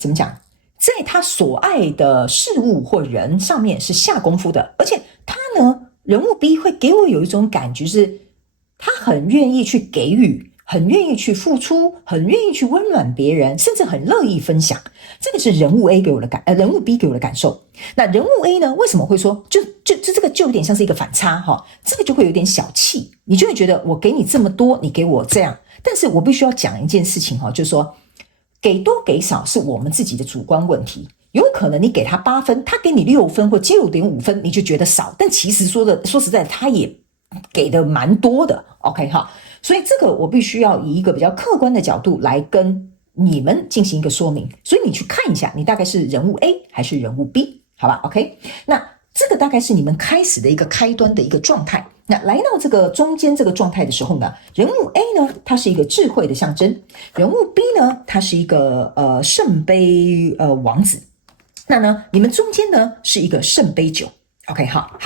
怎么讲，在他所爱的事物或人上面是下功夫的，而且他呢，人物 B 会给我有一种感觉是，他很愿意去给予，很愿意去付出，很愿意去温暖别人，甚至很乐意分享。这个是人物 A 给我的人物 B 给我的感受。那人物 A 呢，为什么会说就这个就有点像是一个反差哈？这个就会有点小气，你就会觉得我给你这么多，你给我这样，但是我必须要讲一件事情哈，就是说给多给少是我们自己的主观问题。有可能你给他8分，他给你6分或6.5分，你就觉得少，但其实说实在，他也给的蛮多的。OK 哈，所以这个我必须要以一个比较客观的角度来跟你们进行一个说明，所以你去看一下，你大概是人物 A 还是人物 B， 好吧 ？OK， 那这个大概是你们开始的一个开端的一个状态。那来到这个中间这个状态的时候呢，人物 A 呢，它是一个智慧的象征；人物 B 呢，它是一个圣杯王子。那呢，你们中间呢是一个圣杯9。OK， 好。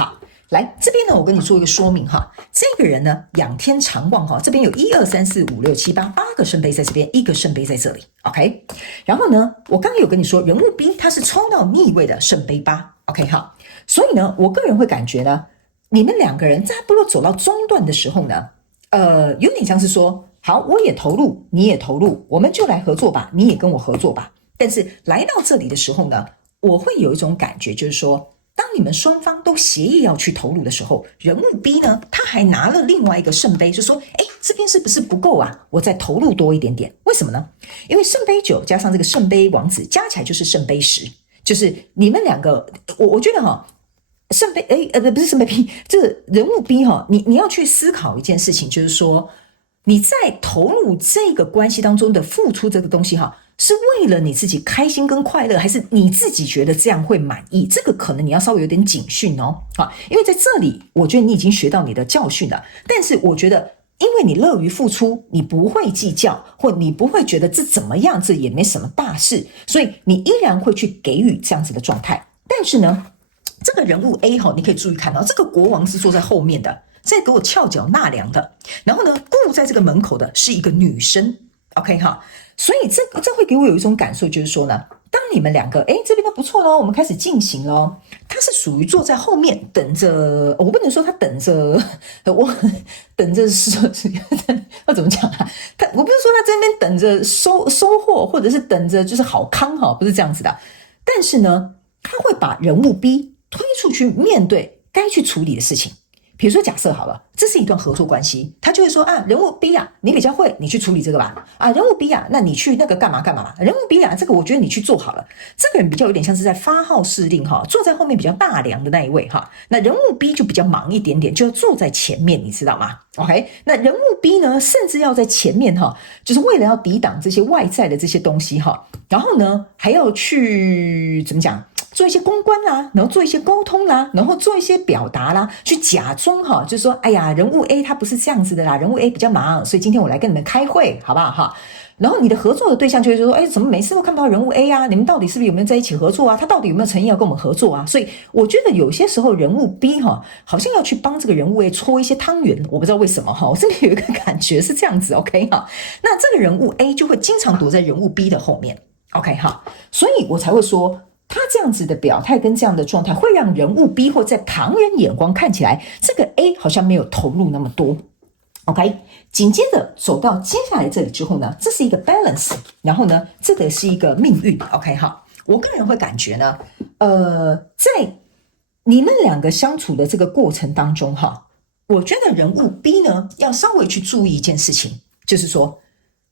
来这边呢，我跟你做一个说明哈。这个人呢，仰天长望哈，这边有1、2、3、4、5、6、7、8个圣杯在这边，一个圣杯在这里。OK， 然后呢，我刚刚有跟你说，人物 B 他是抽到逆位的圣杯8。OK， 好，所以呢，我个人会感觉呢，你们两个人在不如走到中段的时候呢，有点像是说，好，我也投入，你也投入，我们就来合作吧，你也跟我合作吧。但是来到这里的时候呢，我会有一种感觉，就是说，当你们双方都协议要去投入的时候，人物 B 呢，他还拿了另外一个圣杯，就说，这边是不是不够啊？我再投入多一点点。为什么呢？因为圣杯9加上这个圣杯王子加起来就是圣杯10，就是你们两个，我觉得哈，圣杯不是圣杯 B， 这个人物 B 哈，你要去思考一件事情，就是说你在投入这个关系当中的付出这个东西哈，是为了你自己开心跟快乐，还是你自己觉得这样会满意？这个可能你要稍微有点警讯哦，因为在这里我觉得你已经学到你的教训了，但是我觉得因为你乐于付出，你不会计较，或你不会觉得这怎么样，这也没什么大事，所以你依然会去给予这样子的状态。但是呢，这个人物 A 你可以注意看到，这个国王是坐在后面的，在给我翘脚纳凉的，然后呢，顾在这个门口的是一个女生。OK 哈，所以这会给我有一种感受，就是说呢，当你们两个这边都不错咯，我们开始进行咯，他是属于坐在后面等着，我不能说他等着我等着要怎么讲啊，我不是说他在那边等着收获，或者是等着就是好康不是这样子的，但是呢他会把人物 B 推出去面对该去处理的事情。比如说假设好了，这是一段合作关系，他就会说人物 B 你比较会，你去处理这个吧。人物 B 那你去那个干嘛干嘛。人物 B 这个我觉得你去做好了。这个人比较有点像是在发号施令坐在后面比较大梁的那一位那人物 B 就比较忙一点点，就要坐在前面，你知道吗 ？OK， 那人物 B 呢，甚至要在前面就是为了要抵挡这些外在的这些东西然后呢还要去怎么讲？做一些公关啦，然后做一些沟通啦，然后做一些表达啦，去假装就是说，哎呀，人物 A 他不是这样子的啦，人物 A 比较忙，所以今天我来跟你们开会，好不好然后你的合作的对象就会说，怎么每次都看不到人物 A 你们到底是不是有没有在一起合作他到底有没有诚意要跟我们合作所以我觉得有些时候人物 B 好像要去帮这个人物 A 搓一些汤圆，我不知道为什么我这里有一个感觉是这样子 OK 那这个人物 A 就会经常躲在人物 B 的后面 OK 所以我才会说他这样子的表态跟这样的状态会让人物 B 或在旁人眼光看起来这个 A 好像没有投入那么多 OK， 紧接着走到接下来这里之后呢，这是一个 balance， 然后呢这个是一个命运 OK 我个人会感觉呢在你们两个相处的这个过程当中我觉得人物 B 呢要稍微去注意一件事情，就是说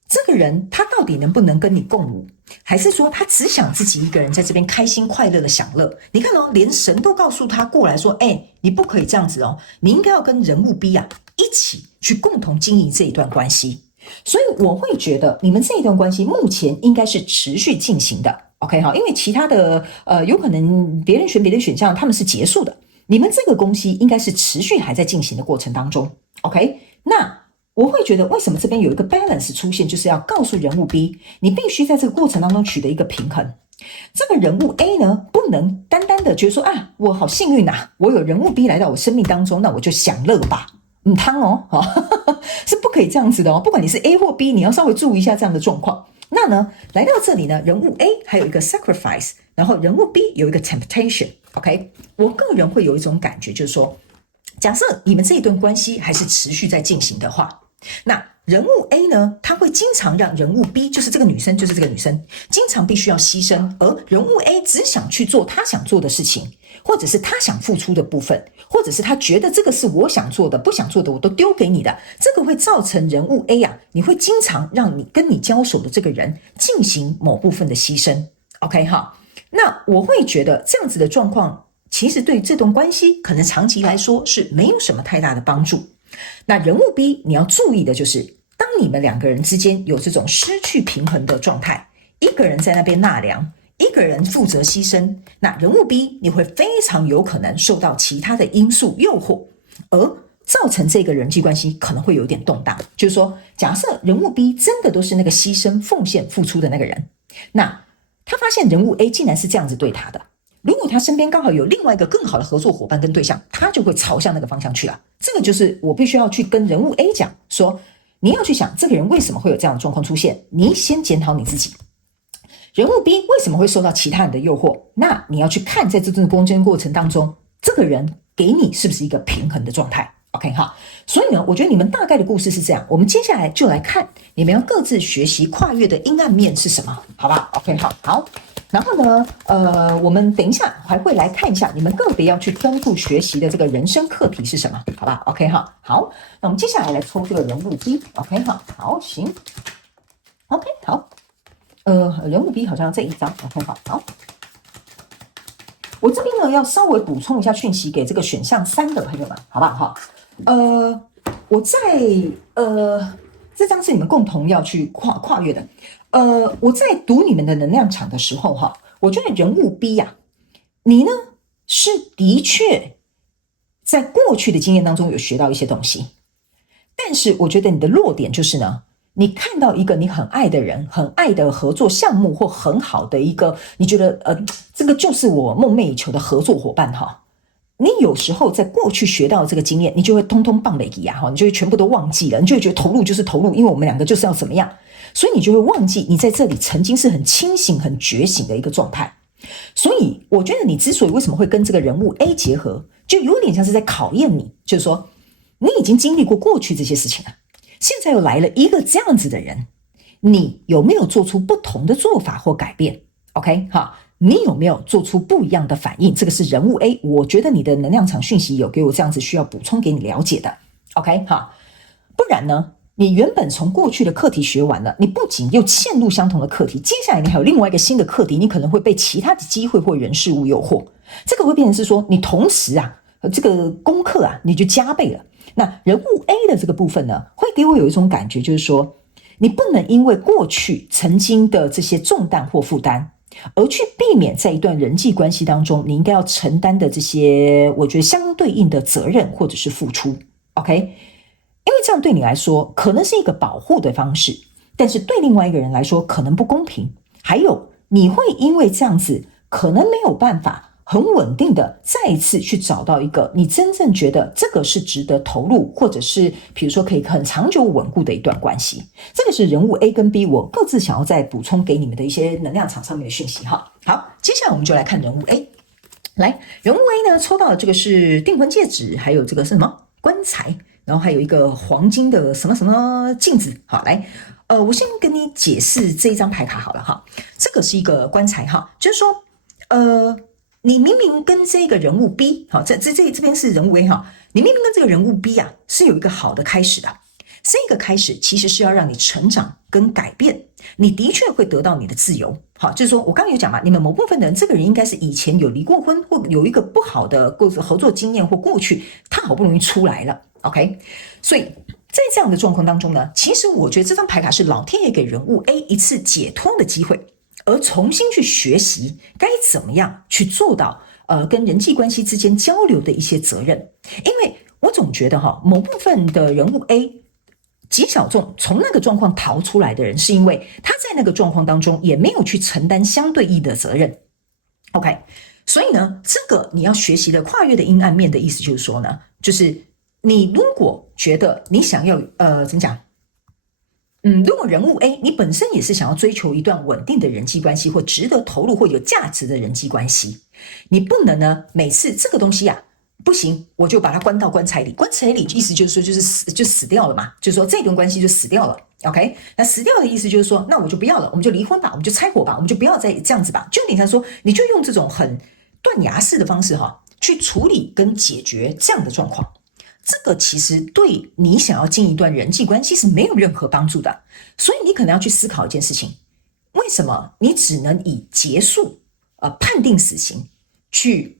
这个人他到底能不能跟你共舞，还是说他只想自己一个人在这边开心快乐的享乐。你看连神都告诉他过来说你不可以这样子你应该要跟人物 B 一起去共同经营这一段关系。所以我会觉得你们这一段关系目前应该是持续进行的 OK 因为其他的有可能别人选别的选项他们是结束的，你们这个关系应该是持续还在进行的过程当中 OK， 那我会觉得为什么这边有一个 balance 出现，就是要告诉人物 B 你必须在这个过程当中取得一个平衡。这个人物 A 呢不能单单的觉得说我好幸运我有人物 B 来到我生命当中，那我就享乐吧汤是不可以这样子的不管你是 A 或 B 你要稍微注意一下这样的状况。那呢来到这里呢，人物 A 还有一个 sacrifice， 然后人物 B 有一个 temptation OK， 我个人会有一种感觉，就是说假设你们这一段关系还是持续在进行的话，那人物 A 呢他会经常让人物 B 就是这个女生经常必须要牺牲，而人物 A 只想去做他想做的事情，或者是他想付出的部分，或者是他觉得这个是我想做的不想做的我都丢给你的，这个会造成人物 A 你会经常让你跟你交手的这个人进行某部分的牺牲 OK 那我会觉得这样子的状况其实对这段关系可能长期来说是没有什么太大的帮助。那人物 B 你要注意的就是当你们两个人之间有这种失去平衡的状态，一个人在那边纳凉，一个人负责牺牲，那人物 B 你会非常有可能受到其他的因素诱惑，而造成这个人际关系可能会有点动荡。就是说假设人物 B 真的都是那个牺牲奉献付出的那个人，那他发现人物 A 竟然是这样子对他的，如果他身边刚好有另外一个更好的合作伙伴跟对象，他就会朝向那个方向去了。这个就是我必须要去跟人物 A 讲说，你要去想这个人为什么会有这样的状况出现，你先检讨你自己。人物 B 为什么会受到其他人的诱惑，那你要去看在这段攻坚过程当中，这个人给你是不是一个平衡的状态 OK 所以呢我觉得你们大概的故事是这样，我们接下来就来看你们要各自学习跨越的阴暗面是什么，好吧 OK 好。然后呢我们等一下还会来看一下你们个别要去专注学习的这个人生课题是什么，好吧 OK 好，那我们接下来来抽这个人物 B OK 好行 OK 好人物 B 好像这一张 OK 好，我这边呢要稍微补充一下讯息给这个选项3的朋友们，好不好我在这张是你们共同要去跨越的我在读你们的能量场的时候我觉得人物 B 你呢是的确在过去的经验当中有学到一些东西，但是我觉得你的弱点就是呢，你看到一个你很爱的人，很爱的合作项目，或很好的一个你觉得这个就是我梦寐以求的合作伙伴你有时候在过去学到的这个经验，你就会通通棒雷吉啊，你就会全部都忘记了，你就会觉得投入就是投入，因为我们两个就是要怎么样，所以你就会忘记你在这里曾经是很清醒、很觉醒的一个状态。所以我觉得你之所以为什么会跟这个人物 A 结合，就有点像是在考验你，就是说你已经经历过过去这些事情了，现在又来了一个这样子的人，你有没有做出不同的做法或改变 ？OK， 好，你有没有做出不一样的反应？这个是人物 A， 我觉得你的能量场讯息有给我这样子需要补充给你了解的。OK， 好，不然呢？你原本从过去的课题学完了，你不仅又陷入相同的课题，接下来你还有另外一个新的课题，你可能会被其他的机会或人事物诱惑，这个会变成是说你同时这个功课你就加倍了。那人物 A 的这个部分呢，会给我有一种感觉，就是说你不能因为过去曾经的这些重担或负担，而去避免在一段人际关系当中你应该要承担的这些我觉得相对应的责任或者是付出。 OK，因为这样对你来说可能是一个保护的方式，但是对另外一个人来说可能不公平，还有你会因为这样子可能没有办法很稳定的再一次去找到一个你真正觉得这个是值得投入，或者是比如说可以很长久稳固的一段关系。这个是人物 A 跟 B 我各自想要再补充给你们的一些能量场上面的讯息哈。好，接下来我们就来看人物 A。 来，人物 A 呢抽到的这个是订婚戒指，还有这个是什么棺材，然后还有一个黄金的什么什么镜子。好，来我先跟你解释这一张牌卡好了哈。这个是一个棺材哈，就是说你明明跟这个人物 B 好，这边是人物 A 哈，你明明跟这个人物 B 是有一个好的开始的，这个开始其实是要让你成长跟改变，你的确会得到你的自由。好，就是说我刚刚有讲嘛，你们某部分的人，这个人应该是以前有离过婚，或有一个不好的合作经验或过去，他好不容易出来了。OK， 所以在这样的状况当中呢，其实我觉得这张牌卡是老天爷给人物 A 一次解脱的机会，而重新去学习该怎么样去做到跟人际关系之间交流的一些责任。因为我总觉得某部分的人物 A 极小众从那个状况逃出来的人，是因为他在那个状况当中也没有去承担相对应的责任。 OK， 所以呢，这个你要学习的跨越的阴暗面的意思就是说呢，就是你如果觉得你想要怎么讲，如果人物 A 你本身也是想要追求一段稳定的人际关系，或值得投入或有价值的人际关系，你不能呢每次这个东西不行，我就把它关到棺材里。棺材里意思就是说，就死掉了嘛，就是说这段关系就死掉了。OK， 那死掉的意思就是说，那我就不要了，我们就离婚吧，我们就拆伙吧，我们就不要再这样子吧。就你看说，你就用这种很断崖式的方式去处理跟解决这样的状况。这个其实对你想要进一段人际关系是没有任何帮助的。所以你可能要去思考一件事情：为什么你只能以结束判定死刑去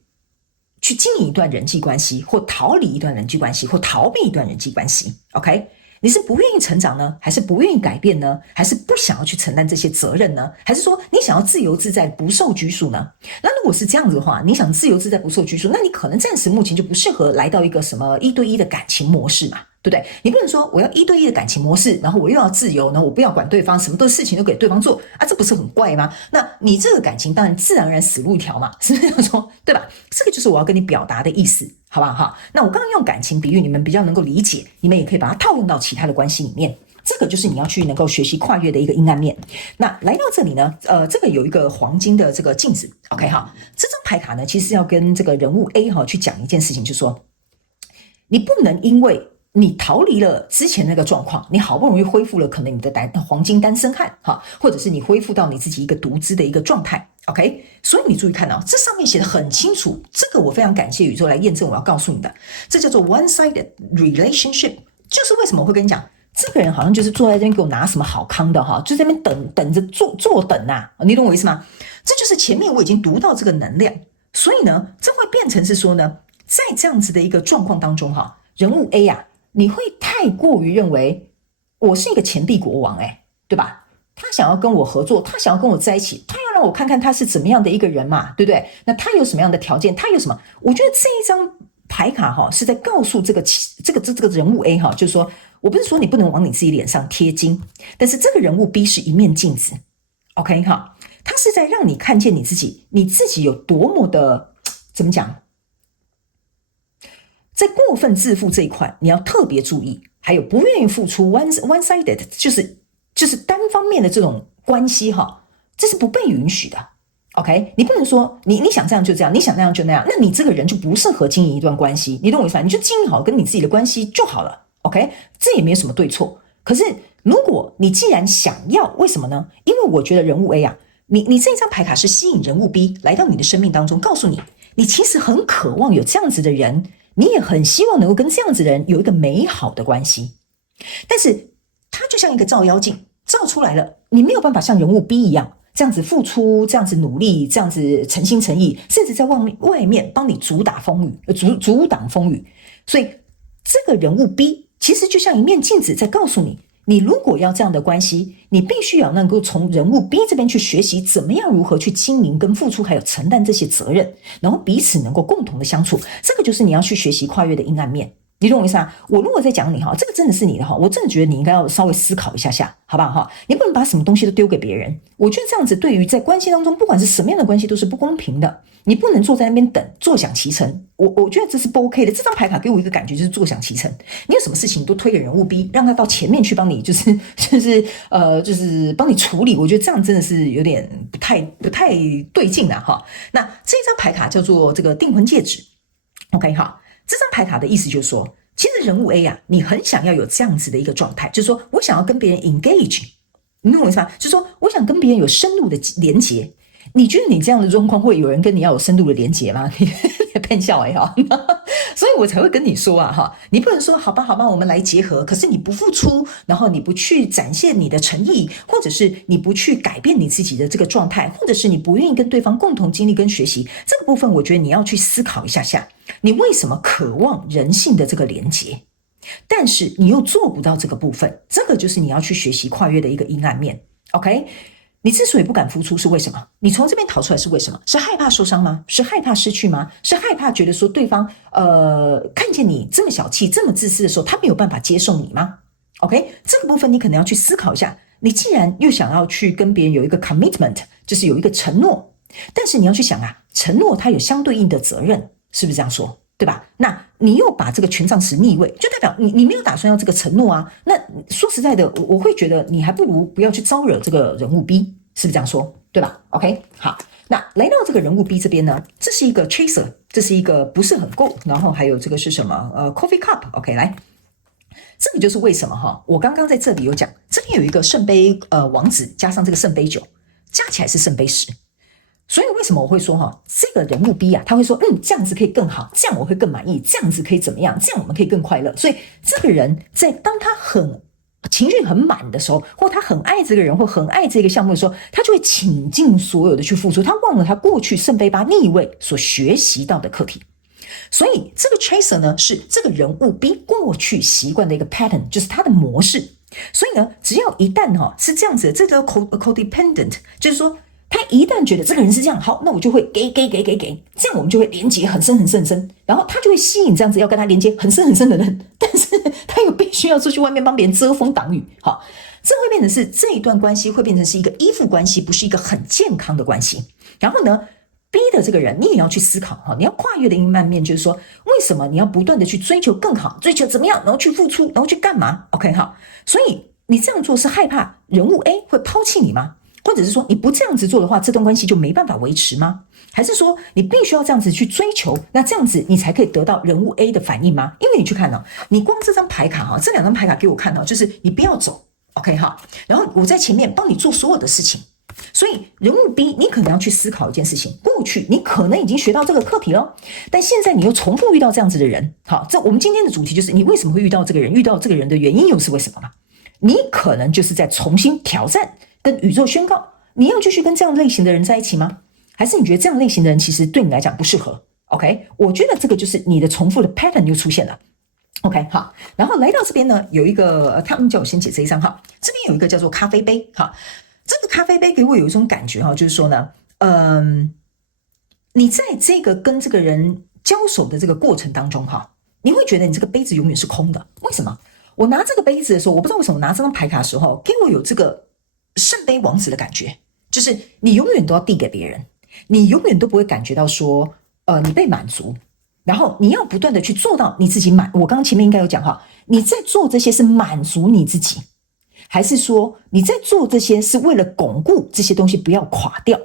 经营一段人际关系，或逃离一段人际关系，或逃避一段人际关系。 OK， 你是不愿意成长呢，还是不愿意改变呢，还是不想要去承担这些责任呢，还是说你想要自由自在不受拘束呢？那如果是这样子的话，你想自由自在不受拘束，那你可能暂时目前就不适合来到一个什么一对一的感情模式嘛，对不对？你不能说我要一对一的感情模式，然后我又要自由，然后我不要管对方，什么事情都给对方做这不是很怪吗？那你这个感情当然自然而然死路一条嘛，是不是这样说？对吧？这个就是我要跟你表达的意思，好不好？那我刚刚用感情比喻，你们比较能够理解，你们也可以把它套用到其他的关系里面。这个就是你要去能够学习跨越的一个阴暗面。那来到这里呢，这个有一个黄金的这个镜子 ，OK 哈，这张牌卡呢，其实要跟这个人物 A 去讲一件事情，就是说，你不能因为你逃离了之前那个状况，你好不容易恢复了可能你的黄金单身汉或者是你恢复到你自己一个独资的一个状态 ，OK？ 所以你注意看这上面写的很清楚，这个我非常感谢宇宙来验证我要告诉你的，这叫做 one-sided relationship。 就是为什么我会跟你讲，这个人好像就是坐在这边给我拿什么好康的就在那边等着坐等你懂我意思吗？这就是前面我已经读到这个能量，所以呢，这会变成是说呢，在这样子的一个状况当中人物 A 你会太过于认为我是一个钱币国王对吧？他想要跟我合作，他想要跟我在一起，他要让我看看他是怎么样的一个人嘛，对不对？那他有什么样的条件？他有什么？我觉得这一张牌卡是在告诉这个人物 A 就是说，我不是说你不能往你自己脸上贴金，但是这个人物 B 是一面镜子 ，OK 他是在让你看见你自己有多么的怎么讲？在过分自负这一块，你要特别注意。还有不愿意付出 one-sided， 就是单方面的这种关系哈，这是不被允许的。OK， 你不能说你想这样就这样，你想那样就那样，那你这个人就不适合经营一段关系，你懂我意思吧？你就经营好跟你自己的关系就好了。OK， 这也没有什么对错。可是如果你既然想要，为什么呢？因为我觉得人物 A 啊，你这一张牌卡是吸引人物 B 来到你的生命当中，告诉你，你其实很渴望有这样子的人，你也很希望能够跟这样子的人有一个美好的关系，但是它就像一个照妖镜，照出来了，你没有办法像人物 B 一样这样子付出，这样子努力，这样子诚心诚意，甚至在外面帮你阻挡风雨。所以这个人物 B 其实就像一面镜子，在告诉你，你如果要这样的关系，你必须要能够从人物 B 这边去学习怎么样如何去经营跟付出，还有承担这些责任，然后彼此能够共同的相处，这个就是你要去学习跨越的阴暗面。你懂我意思啊？我如果在讲你哈，这个真的是你的哈，我真的觉得你应该要稍微思考一下下，好不好哈？你不能把什么东西都丢给别人，我觉得这样子对于在关系当中，不管是什么样的关系都是不公平的。你不能坐在那边等，坐享其成。我觉得这是不 OK 的。这张牌卡给我一个感觉就是坐享其成。你有什么事情都推给人物 B， 让他到前面去帮你，就是帮你处理。我觉得这样真的是有点不太对劲了哈。那这张牌卡叫做这个订婚戒指。OK 哈，这张牌卡的意思就是说，其实人物 A 啊，你很想要有这样子的一个状态，就是说我想要跟别人 engage， 你懂我意思吗？就是说我想跟别人有深入的连结。你觉得你这样的状况会有人跟你要有深度的连结吗？你骗笑哈，所以我才会跟你说啊哈，你不能说好吧，我们来结合，可是你不付出，然后你不去展现你的诚意，或者是你不去改变你自己的这个状态，或者是你不愿意跟对方共同经历跟学习，这个部分我觉得你要去思考一下下，你为什么渴望人性的这个连结，但是你又做不到这个部分，这个就是你要去学习跨越的一个阴暗面。 OK，你之所以不敢付出是为什么？你从这边逃出来是为什么？是害怕受伤吗？是害怕失去吗？是害怕觉得说对方看见你这么小气这么自私的时候，他没有办法接受你吗？ OK， 这个部分你可能要去思考一下。你既然又想要去跟别人有一个 commitment， 就是有一个承诺，但是你要去想啊，承诺它有相对应的责任，是不是这样说？对吧？那你又把这个权杖十逆位，就代表你没有打算要这个承诺啊。那说实在的，我会觉得你还不如不要去招惹这个人物 B， 是不是这样说？对吧 ？OK， 好，那来到这个人物 B 这边呢，这是一个 chaser， 这是一个不是很够，然后还有这个是什么？coffee cup。OK， 来，这个就是为什么哈，我刚刚在这里有讲，这边有一个圣杯王子加上这个圣杯九，加起来是圣杯10。所以为什么我会说哈，这个人物 B 啊，他会说这样子可以更好，这样我会更满意，这样子可以怎么样，这样我们可以更快乐。所以这个人在当他情绪很满的时候，或他很爱这个人或很爱这个项目的时候，他就会倾尽所有的去付出，他忘了他过去圣杯8逆位所学习到的课题。所以这个 chaser 呢，是这个人物 B 过去习惯的一个 pattern， 就是他的模式。所以呢，只要一旦是这样子，这叫 codependent， 就是说他一旦觉得这个人是这样，好，那我就会给，这样我们就会连接很深，然后他就会吸引这样子要跟他连接很深的人，但是他又必须要出去外面帮别人遮风挡雨，好，这会变成是这一段关系会变成是一个依附关系，不是一个很健康的关系。然后呢，B 的这个人，你也要去思考哈，你要跨越的阴暗面，就是说，为什么你要不断的去追求更好，追求怎么样，然后去付出，然后去干嘛 ？OK 哈，所以你这样做是害怕人物 A 会抛弃你吗？或者是说你不这样子做的话，这段关系就没办法维持吗？还是说你必须要这样子去追求，那这样子你才可以得到人物 A 的反应吗？因为你去看你光这张牌卡这两张牌卡给我看就是你不要走 ，OK 哈，然后我在前面帮你做所有的事情。所以人物 B 你可能要去思考一件事情，过去你可能已经学到这个课题了，但现在你又重复遇到这样子的人。好，这我们今天的主题就是你为什么会遇到这个人，遇到这个人的原因又是为什么吗？你可能就是在重新挑战跟宇宙宣告，你要继续跟这样类型的人在一起吗？还是你觉得这样类型的人其实对你来讲不适合 ？OK， 我觉得这个就是你的重复的 pattern 又出现了。OK， 好，然后来到这边呢，有一个他们叫我先解这一张哈，这边有一个叫做咖啡杯哈，这个咖啡杯给我有一种感觉哈，就是说呢，你在这个跟这个人交手的这个过程当中哈，你会觉得你这个杯子永远是空的，为什么？我拿这个杯子的时候，我不知道为什么拿这张牌卡的时候，给我有这个圣杯王子的感觉，就是你永远都要递给别人，你永远都不会感觉到说，你被满足，然后你要不断的去做到你自己我刚刚前面应该有讲哈，你在做这些是满足你自己，还是说你在做这些是为了巩固这些东西不要垮掉？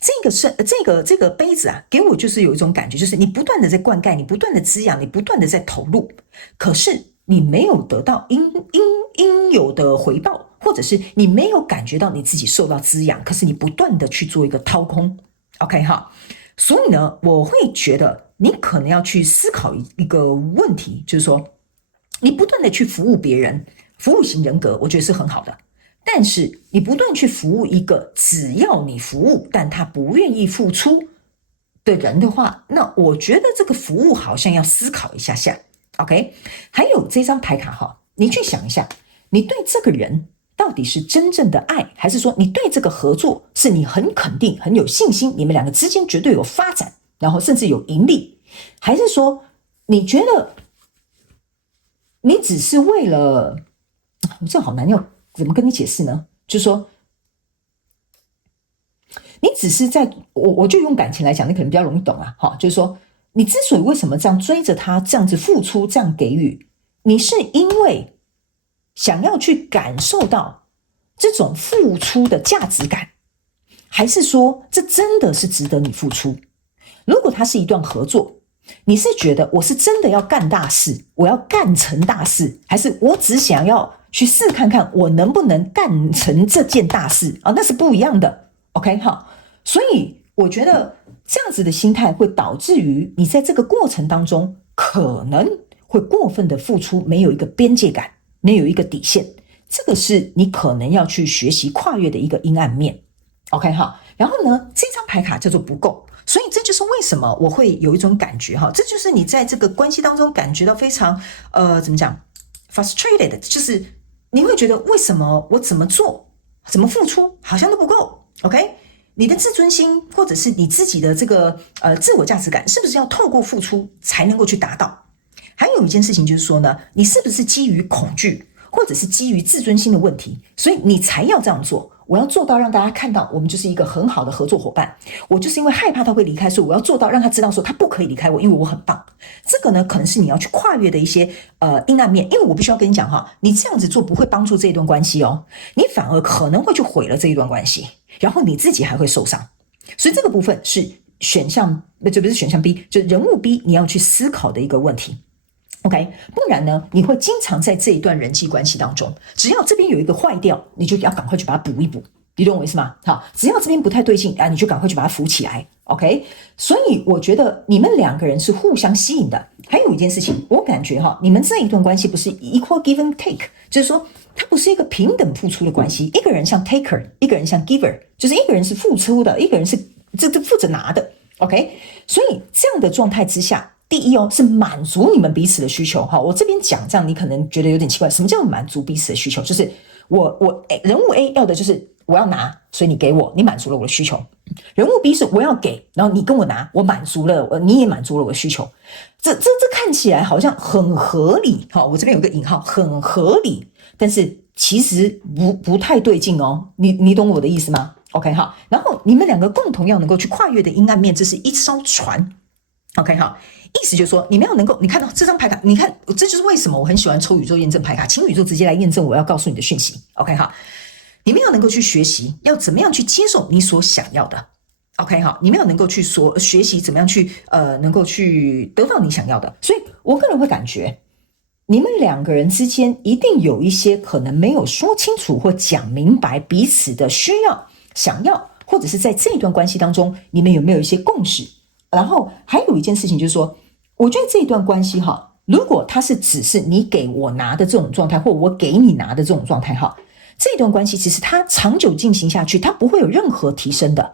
这个杯子啊，给我就是有一种感觉，就是你不断的在灌溉，你不断的滋养，你不断的在投入，可是你没有得到应有的回报，或者是你没有感觉到你自己受到滋养，可是你不断的去做一个掏空 ，OK 哈？所以呢，我会觉得你可能要去思考一个问题，就是说你不断的去服务别人，服务型人格，我觉得是很好的。但是你不断去服务一个只要你服务，但他不愿意付出的人的话，那我觉得这个服务好像要思考一下下。OK， 还有这张牌卡哈，你去想一下，你对这个人到底是真正的爱，还是说你对这个合作是你很肯定、很有信心，你们两个之间绝对有发展，然后甚至有盈利，还是说你觉得你只是为了，这好难要怎么跟你解释呢？就是说，你只是在我就用感情来讲，你可能比较容易懂啊。哈，就是说，你之所以为什么这样追着他，这样子付出，这样给予，你是因为想要去感受到这种付出的价值感，还是说这真的是值得你付出？如果它是一段合作，你是觉得我是真的要干大事，我要干成大事，还是我只想要去试看看我能不能干成这件大事啊？那是不一样的。OK 哈，所以我觉得这样子的心态会导致于你在这个过程当中可能会过分的付出，没有一个边界感，没有一个底线，这个是你可能要去学习跨越的一个阴暗面。OK 哈，然后呢，这张牌卡叫做不够。所以这就是为什么我会有一种感觉哈，这就是你在这个关系当中感觉到非常怎么讲 frustrated， 就是你会觉得为什么我怎么做怎么付出好像都不够 ，OK？ 你的自尊心或者是你自己的这个自我价值感，是不是要透过付出才能够去达到？还有一件事情就是说呢，你是不是基于恐惧或者是基于自尊心的问题，所以你才要这样做？我要做到让大家看到我们就是一个很好的合作伙伴，我就是因为害怕他会离开，所以我要做到让他知道说他不可以离开我，因为我很棒。这个呢可能是你要去跨越的一些阴暗面，因为我必须要跟你讲哈，你这样子做不会帮助这一段关系哦，你反而可能会去毁了这一段关系，然后你自己还会受伤。所以这个部分是选项，这不是选项 B， 就是人物 B 你要去思考的一个问题。OK， 不然呢，你会经常在这一段人际关系当中，只要这边有一个坏掉，你就要赶快去把它补一补，你懂我意思吗？好，只要这边不太对劲啊，你就赶快去把它扶起来。OK， 所以我觉得你们两个人是互相吸引的。还有一件事情，我感觉哈，你们这一段关系不是 equal give and take， 就是说它不是一个平等付出的关系，一个人像 taker， 一个人像 giver， 就是一个人是付出的，一个人是这负责拿的。OK， 所以这样的状态之下。第一哦，是满足你们彼此的需求。好，我这边讲这样，你可能觉得有点奇怪。什么叫满足彼此的需求？就是我人物 A 要的就是我要拿，所以你给我，你满足了我的需求。人物 B 是我要给，然后你跟我拿，我满足了，你也满足了我的需求。这看起来好像很合理。好，我这边有个引号，很合理，但是其实不太对劲哦。你懂我的意思吗 ？OK 好，然后你们两个共同要能够去跨越的阴暗面，这是一艘船。OK 好。意思就是说，你们要能够，你看到这张牌卡，你看，这就是为什么我很喜欢抽宇宙验证牌卡，请宇宙直接来验证我要告诉你的讯息。OK 哈，你们要能够去学习，要怎么样去接受你所想要的。OK 哈，你们要能够去学习怎么样去能够去得到你想要的。所以我个人会感觉，你们两个人之间一定有一些可能没有说清楚或讲明白彼此的需要、想要，或者是在这一段关系当中，你们有没有一些共识？然后还有一件事情就是说，我觉得这一段关系哈，如果它是只是你给我拿的这种状态，或我给你拿的这种状态哈，这段关系其实它长久进行下去，它不会有任何提升的。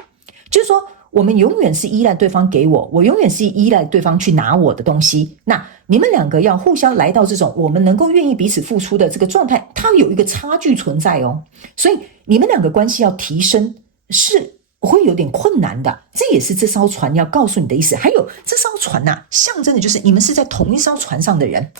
就是说，我们永远是依赖对方给我，我永远是依赖对方去拿我的东西。那你们两个要互相来到这种我们能够愿意彼此付出的这个状态，它有一个差距存在哦。所以你们两个关系要提升是会有点困难的，这也是这艘船要告诉你的意思。还有这艘船啊，象征的就是你们是在同一艘船上的人。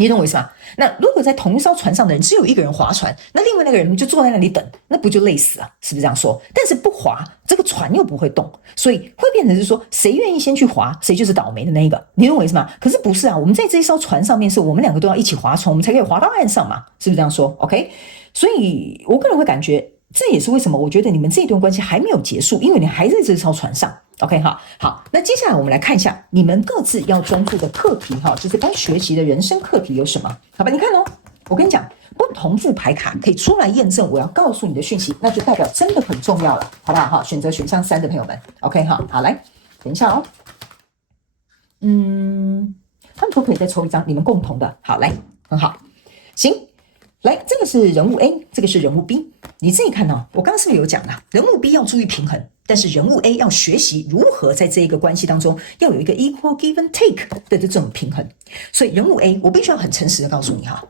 你懂我意思吗？那如果在同一艘船上的人只有一个人划船，那另外那个人就坐在那里等，那不就累死了？是不是这样说？但是不划，这个船又不会动，所以会变成是说，谁愿意先去划，谁就是倒霉的那一个。你懂我意思吗？可是不是啊，我们在这一艘船上面，是我们两个都要一起划船，我们才可以划到岸上嘛，是不是这样说 ？OK？ 所以我个人会感觉，这也是为什么我觉得你们这一段关系还没有结束，因为你还在这艘船上。OK 哈，好，那接下来我们来看一下你们各自要专注的课题哈，就是该学习的人生课题有什么？好吧，你看哦，我跟你讲，不同副牌卡可以出来验证我要告诉你的讯息，那就代表真的很重要了，好不好哈？选择选项3的朋友们 ，OK 哈，好来，等一下哦，他们都可以再抽一张你们共同的，好来，很好，行。来，这个是人物 A， 这个是人物 B， 你自己看哦。我刚刚是不是有讲了？人物 B 要注意平衡，但是人物 A 要学习如何在这一个关系当中要有一个 equal give and take 的这种平衡。所以人物 A， 我必须要很诚实的告诉你哈，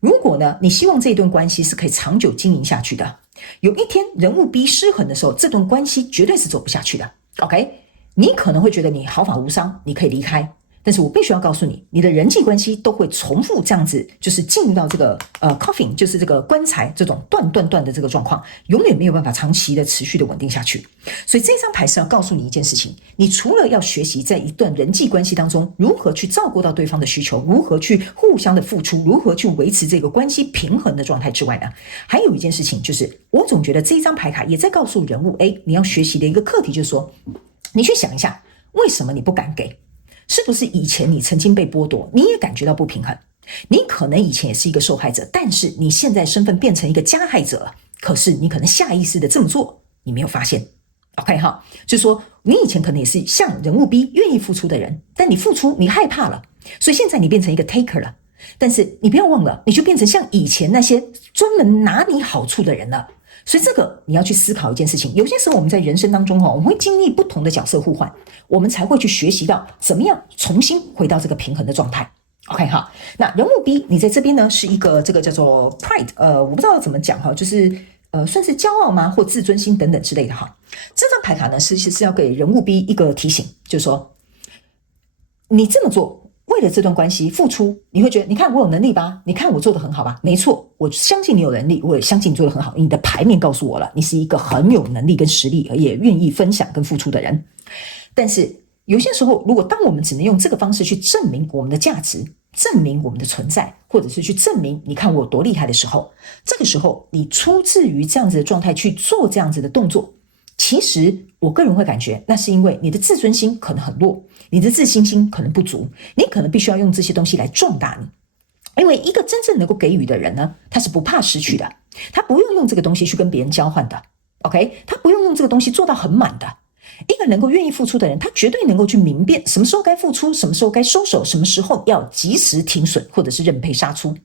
如果呢你希望这一段关系是可以长久经营下去的，有一天人物 B 失衡的时候，这段关系绝对是走不下去的。OK， 你可能会觉得你毫发无伤，你可以离开。但是我必须要告诉你，你的人际关系都会重复这样子，就是进入到这个coffin， 就是这个棺材这种断的这个状况，永远没有办法长期的持续的稳定下去。所以这张牌是要告诉你一件事情，你除了要学习在一段人际关系当中如何去照顾到对方的需求，如何去互相的付出，如何去维持这个关系平衡的状态之外呢，还有一件事情就是，我总觉得这一张牌卡也在告诉人物 A， 你要学习的一个课题就是说，你去想一下，为什么你不敢给？是不是以前你曾经被剥夺，你也感觉到不平衡？你可能以前也是一个受害者，但是你现在身份变成一个加害者了。可是你可能下意识的这么做，你没有发现。OK 哈，就是说你以前可能也是像人物 B 愿意付出的人，但你付出你害怕了，所以现在你变成一个 taker 了。但是你不要忘了，你就变成像以前那些专门拿你好处的人了。所以这个你要去思考一件事情，有些时候我们在人生当中我们会经历不同的角色互换，我们才会去学习到怎么样重新回到这个平衡的状态。OK 哈，那人物 B 你在这边呢是一个这个叫做 pride， 我不知道怎么讲哈，就是算是骄傲吗，或自尊心等等之类的哈。这张牌卡呢是要给人物 B 一个提醒，就是说你这么做。为了这段关系付出，你会觉得你看我有能力吧，你看我做得很好吧，没错，我相信你有能力，我也相信你做得很好，你的牌面告诉我了，你是一个很有能力跟实力，而也愿意分享跟付出的人。但是有些时候，如果当我们只能用这个方式去证明我们的价值，证明我们的存在，或者是去证明你看我有多厉害的时候，这个时候你出自于这样子的状态去做这样子的动作，其实我个人会感觉，那是因为你的自尊心可能很弱，你的自信心可能不足，你可能必须要用这些东西来壮大你。因为一个真正能够给予的人呢，他是不怕失去的，他不用用这个东西去跟别人交换的 OK， 他不用用这个东西做到很满的。一个能够愿意付出的人，他绝对能够去明辨什么时候该付出，什么时候该收手，什么时候要及时停损，或者是认赔杀出。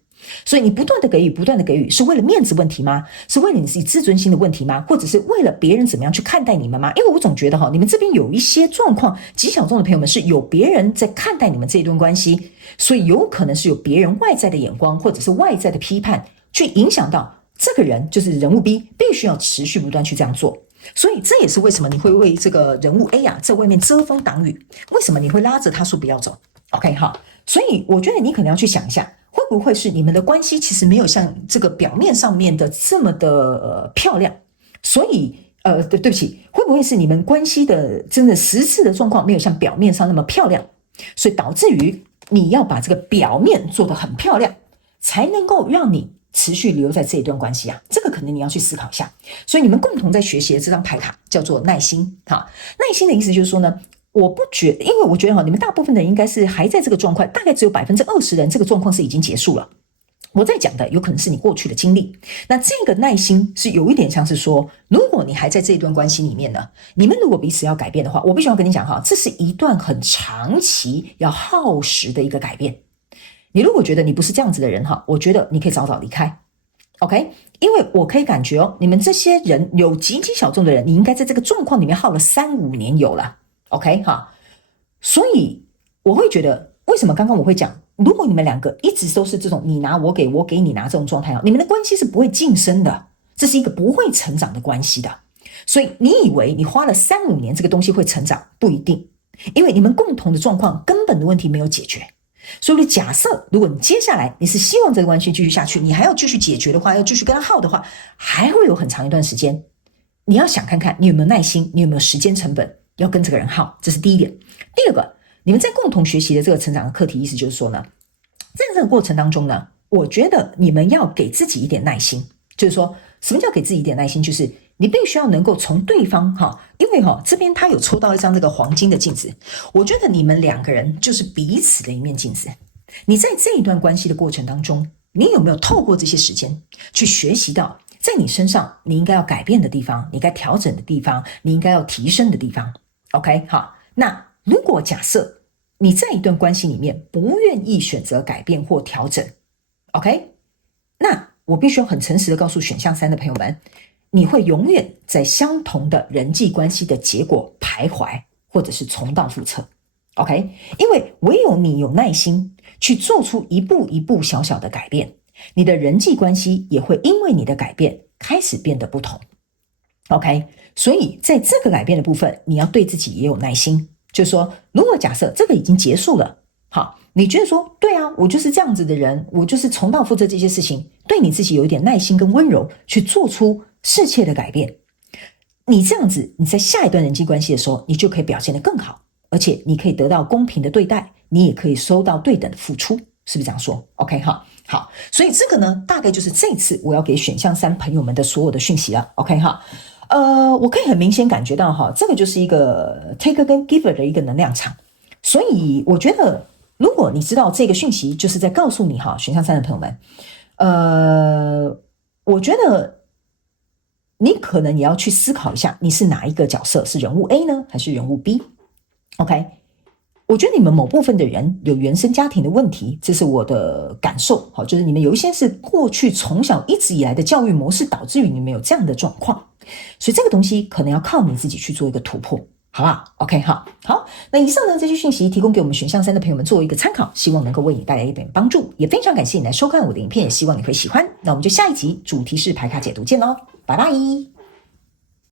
所以你不断的给予，不断的给予，是为了面子问题吗？是为了你自己自尊心的问题吗？或者是为了别人怎么样去看待你们吗？因为我总觉得你们这边有一些状况，极小众的朋友们是有别人在看待你们这一段关系，所以有可能是有别人外在的眼光，或者是外在的批判，去影响到这个人，就是人物 B 必须要持续不断去这样做。所以这也是为什么你会为这个人物 A 在外面遮风挡雨，为什么你会拉着他说不要走 OK 好，所以我觉得你可能要去想一下，会不会是你们的关系其实没有像这个表面上面的这么的漂亮，所以对不起，会不会是你们关系的真的实质的状况没有像表面上那么漂亮，所以导致于你要把这个表面做得很漂亮，才能够让你持续留在这一段关系啊，这个可能你要去思考一下。所以你们共同在学习的这张牌卡叫做耐心哈，耐心的意思就是说呢，我不觉得，因为我觉得你们大部分的人应该是还在这个状况，大概只有 20% 人这个状况是已经结束了。我在讲的有可能是你过去的经历，那这个耐心是有一点像是说，如果你还在这一段关系里面呢，你们如果彼此要改变的话，我必须要跟你讲哈，这是一段很长期要耗时的一个改变。你如果觉得你不是这样子的人哈，我觉得你可以早早离开 OK， 因为我可以感觉你们这些人有极其小众的人，你应该在这个状况里面耗了3-5年有了 OK 哈，所以我会觉得为什么刚刚我会讲，如果你们两个一直都是这种你拿我给我给你拿这种状态，你们的关系是不会晋升的，这是一个不会成长的关系的。所以你以为你花了3-5年这个东西会成长，不一定，因为你们共同的状况根本的问题没有解决。所以假设如果你接下来你是希望这个关系继续下去，你还要继续解决的话，要继续跟他耗的话，还会有很长一段时间。你要想看看你有没有耐心，你有没有时间成本要跟这个人耗，这是第一点。第二个，你们在共同学习的这个成长的课题，意思就是说呢，在这个过程当中呢，我觉得你们要给自己一点耐心。就是说什么叫给自己一点耐心，就是你必须要能够从对方因为这边他有抽到一张这个黄金的镜子，我觉得你们两个人就是彼此的一面镜子。你在这一段关系的过程当中，你有没有透过这些时间去学习到在你身上你应该要改变的地方，你应该调整的地方，你应该要提升的地方。 OK， 好，那如果假设你在一段关系里面不愿意选择改变或调整， OK， 那我必须要很诚实的告诉选项3的朋友们，你会永远在相同的人际关系的结果徘徊，或者是重蹈覆辙。 OK， 因为唯有你有耐心去做出一步一步小小的改变，你的人际关系也会因为你的改变开始变得不同。 OK， 所以在这个改变的部分，你要对自己也有耐心。就是说如果假设这个已经结束了，好，你觉得说对啊，我就是这样子的人，我就是重蹈覆辙这些事情，对你自己有一点耐心跟温柔，去做出适切的改变，你这样子你在下一段人际关系的时候，你就可以表现得更好，而且你可以得到公平的对待，你也可以收到对等的付出，是不是这样说？ OK， 好，所以这个呢，大概就是这次我要给选项3朋友们的所有的讯息了。 OK， 我可以很明显感觉到这个就是一个 taker 跟 giver 的一个能量场，所以我觉得如果你知道这个讯息就是在告诉你选项3的朋友们，我觉得你可能也要去思考一下，你是哪一个角色，是人物 A 呢，还是人物 B？ OK， 我觉得你们某部分的人有原生家庭的问题，这是我的感受。就是你们有一些是过去从小一直以来的教育模式导致于你们有这样的状况，所以这个东西可能要靠你自己去做一个突破，好不好？ OK， 好，那以上呢这些讯息提供给我们选项3的朋友们做一个参考，希望能够为你带来一点帮助，也非常感谢你来收看我的影片，也希望你会喜欢。那我们就下一集主题式牌卡解读见咯，拜拜。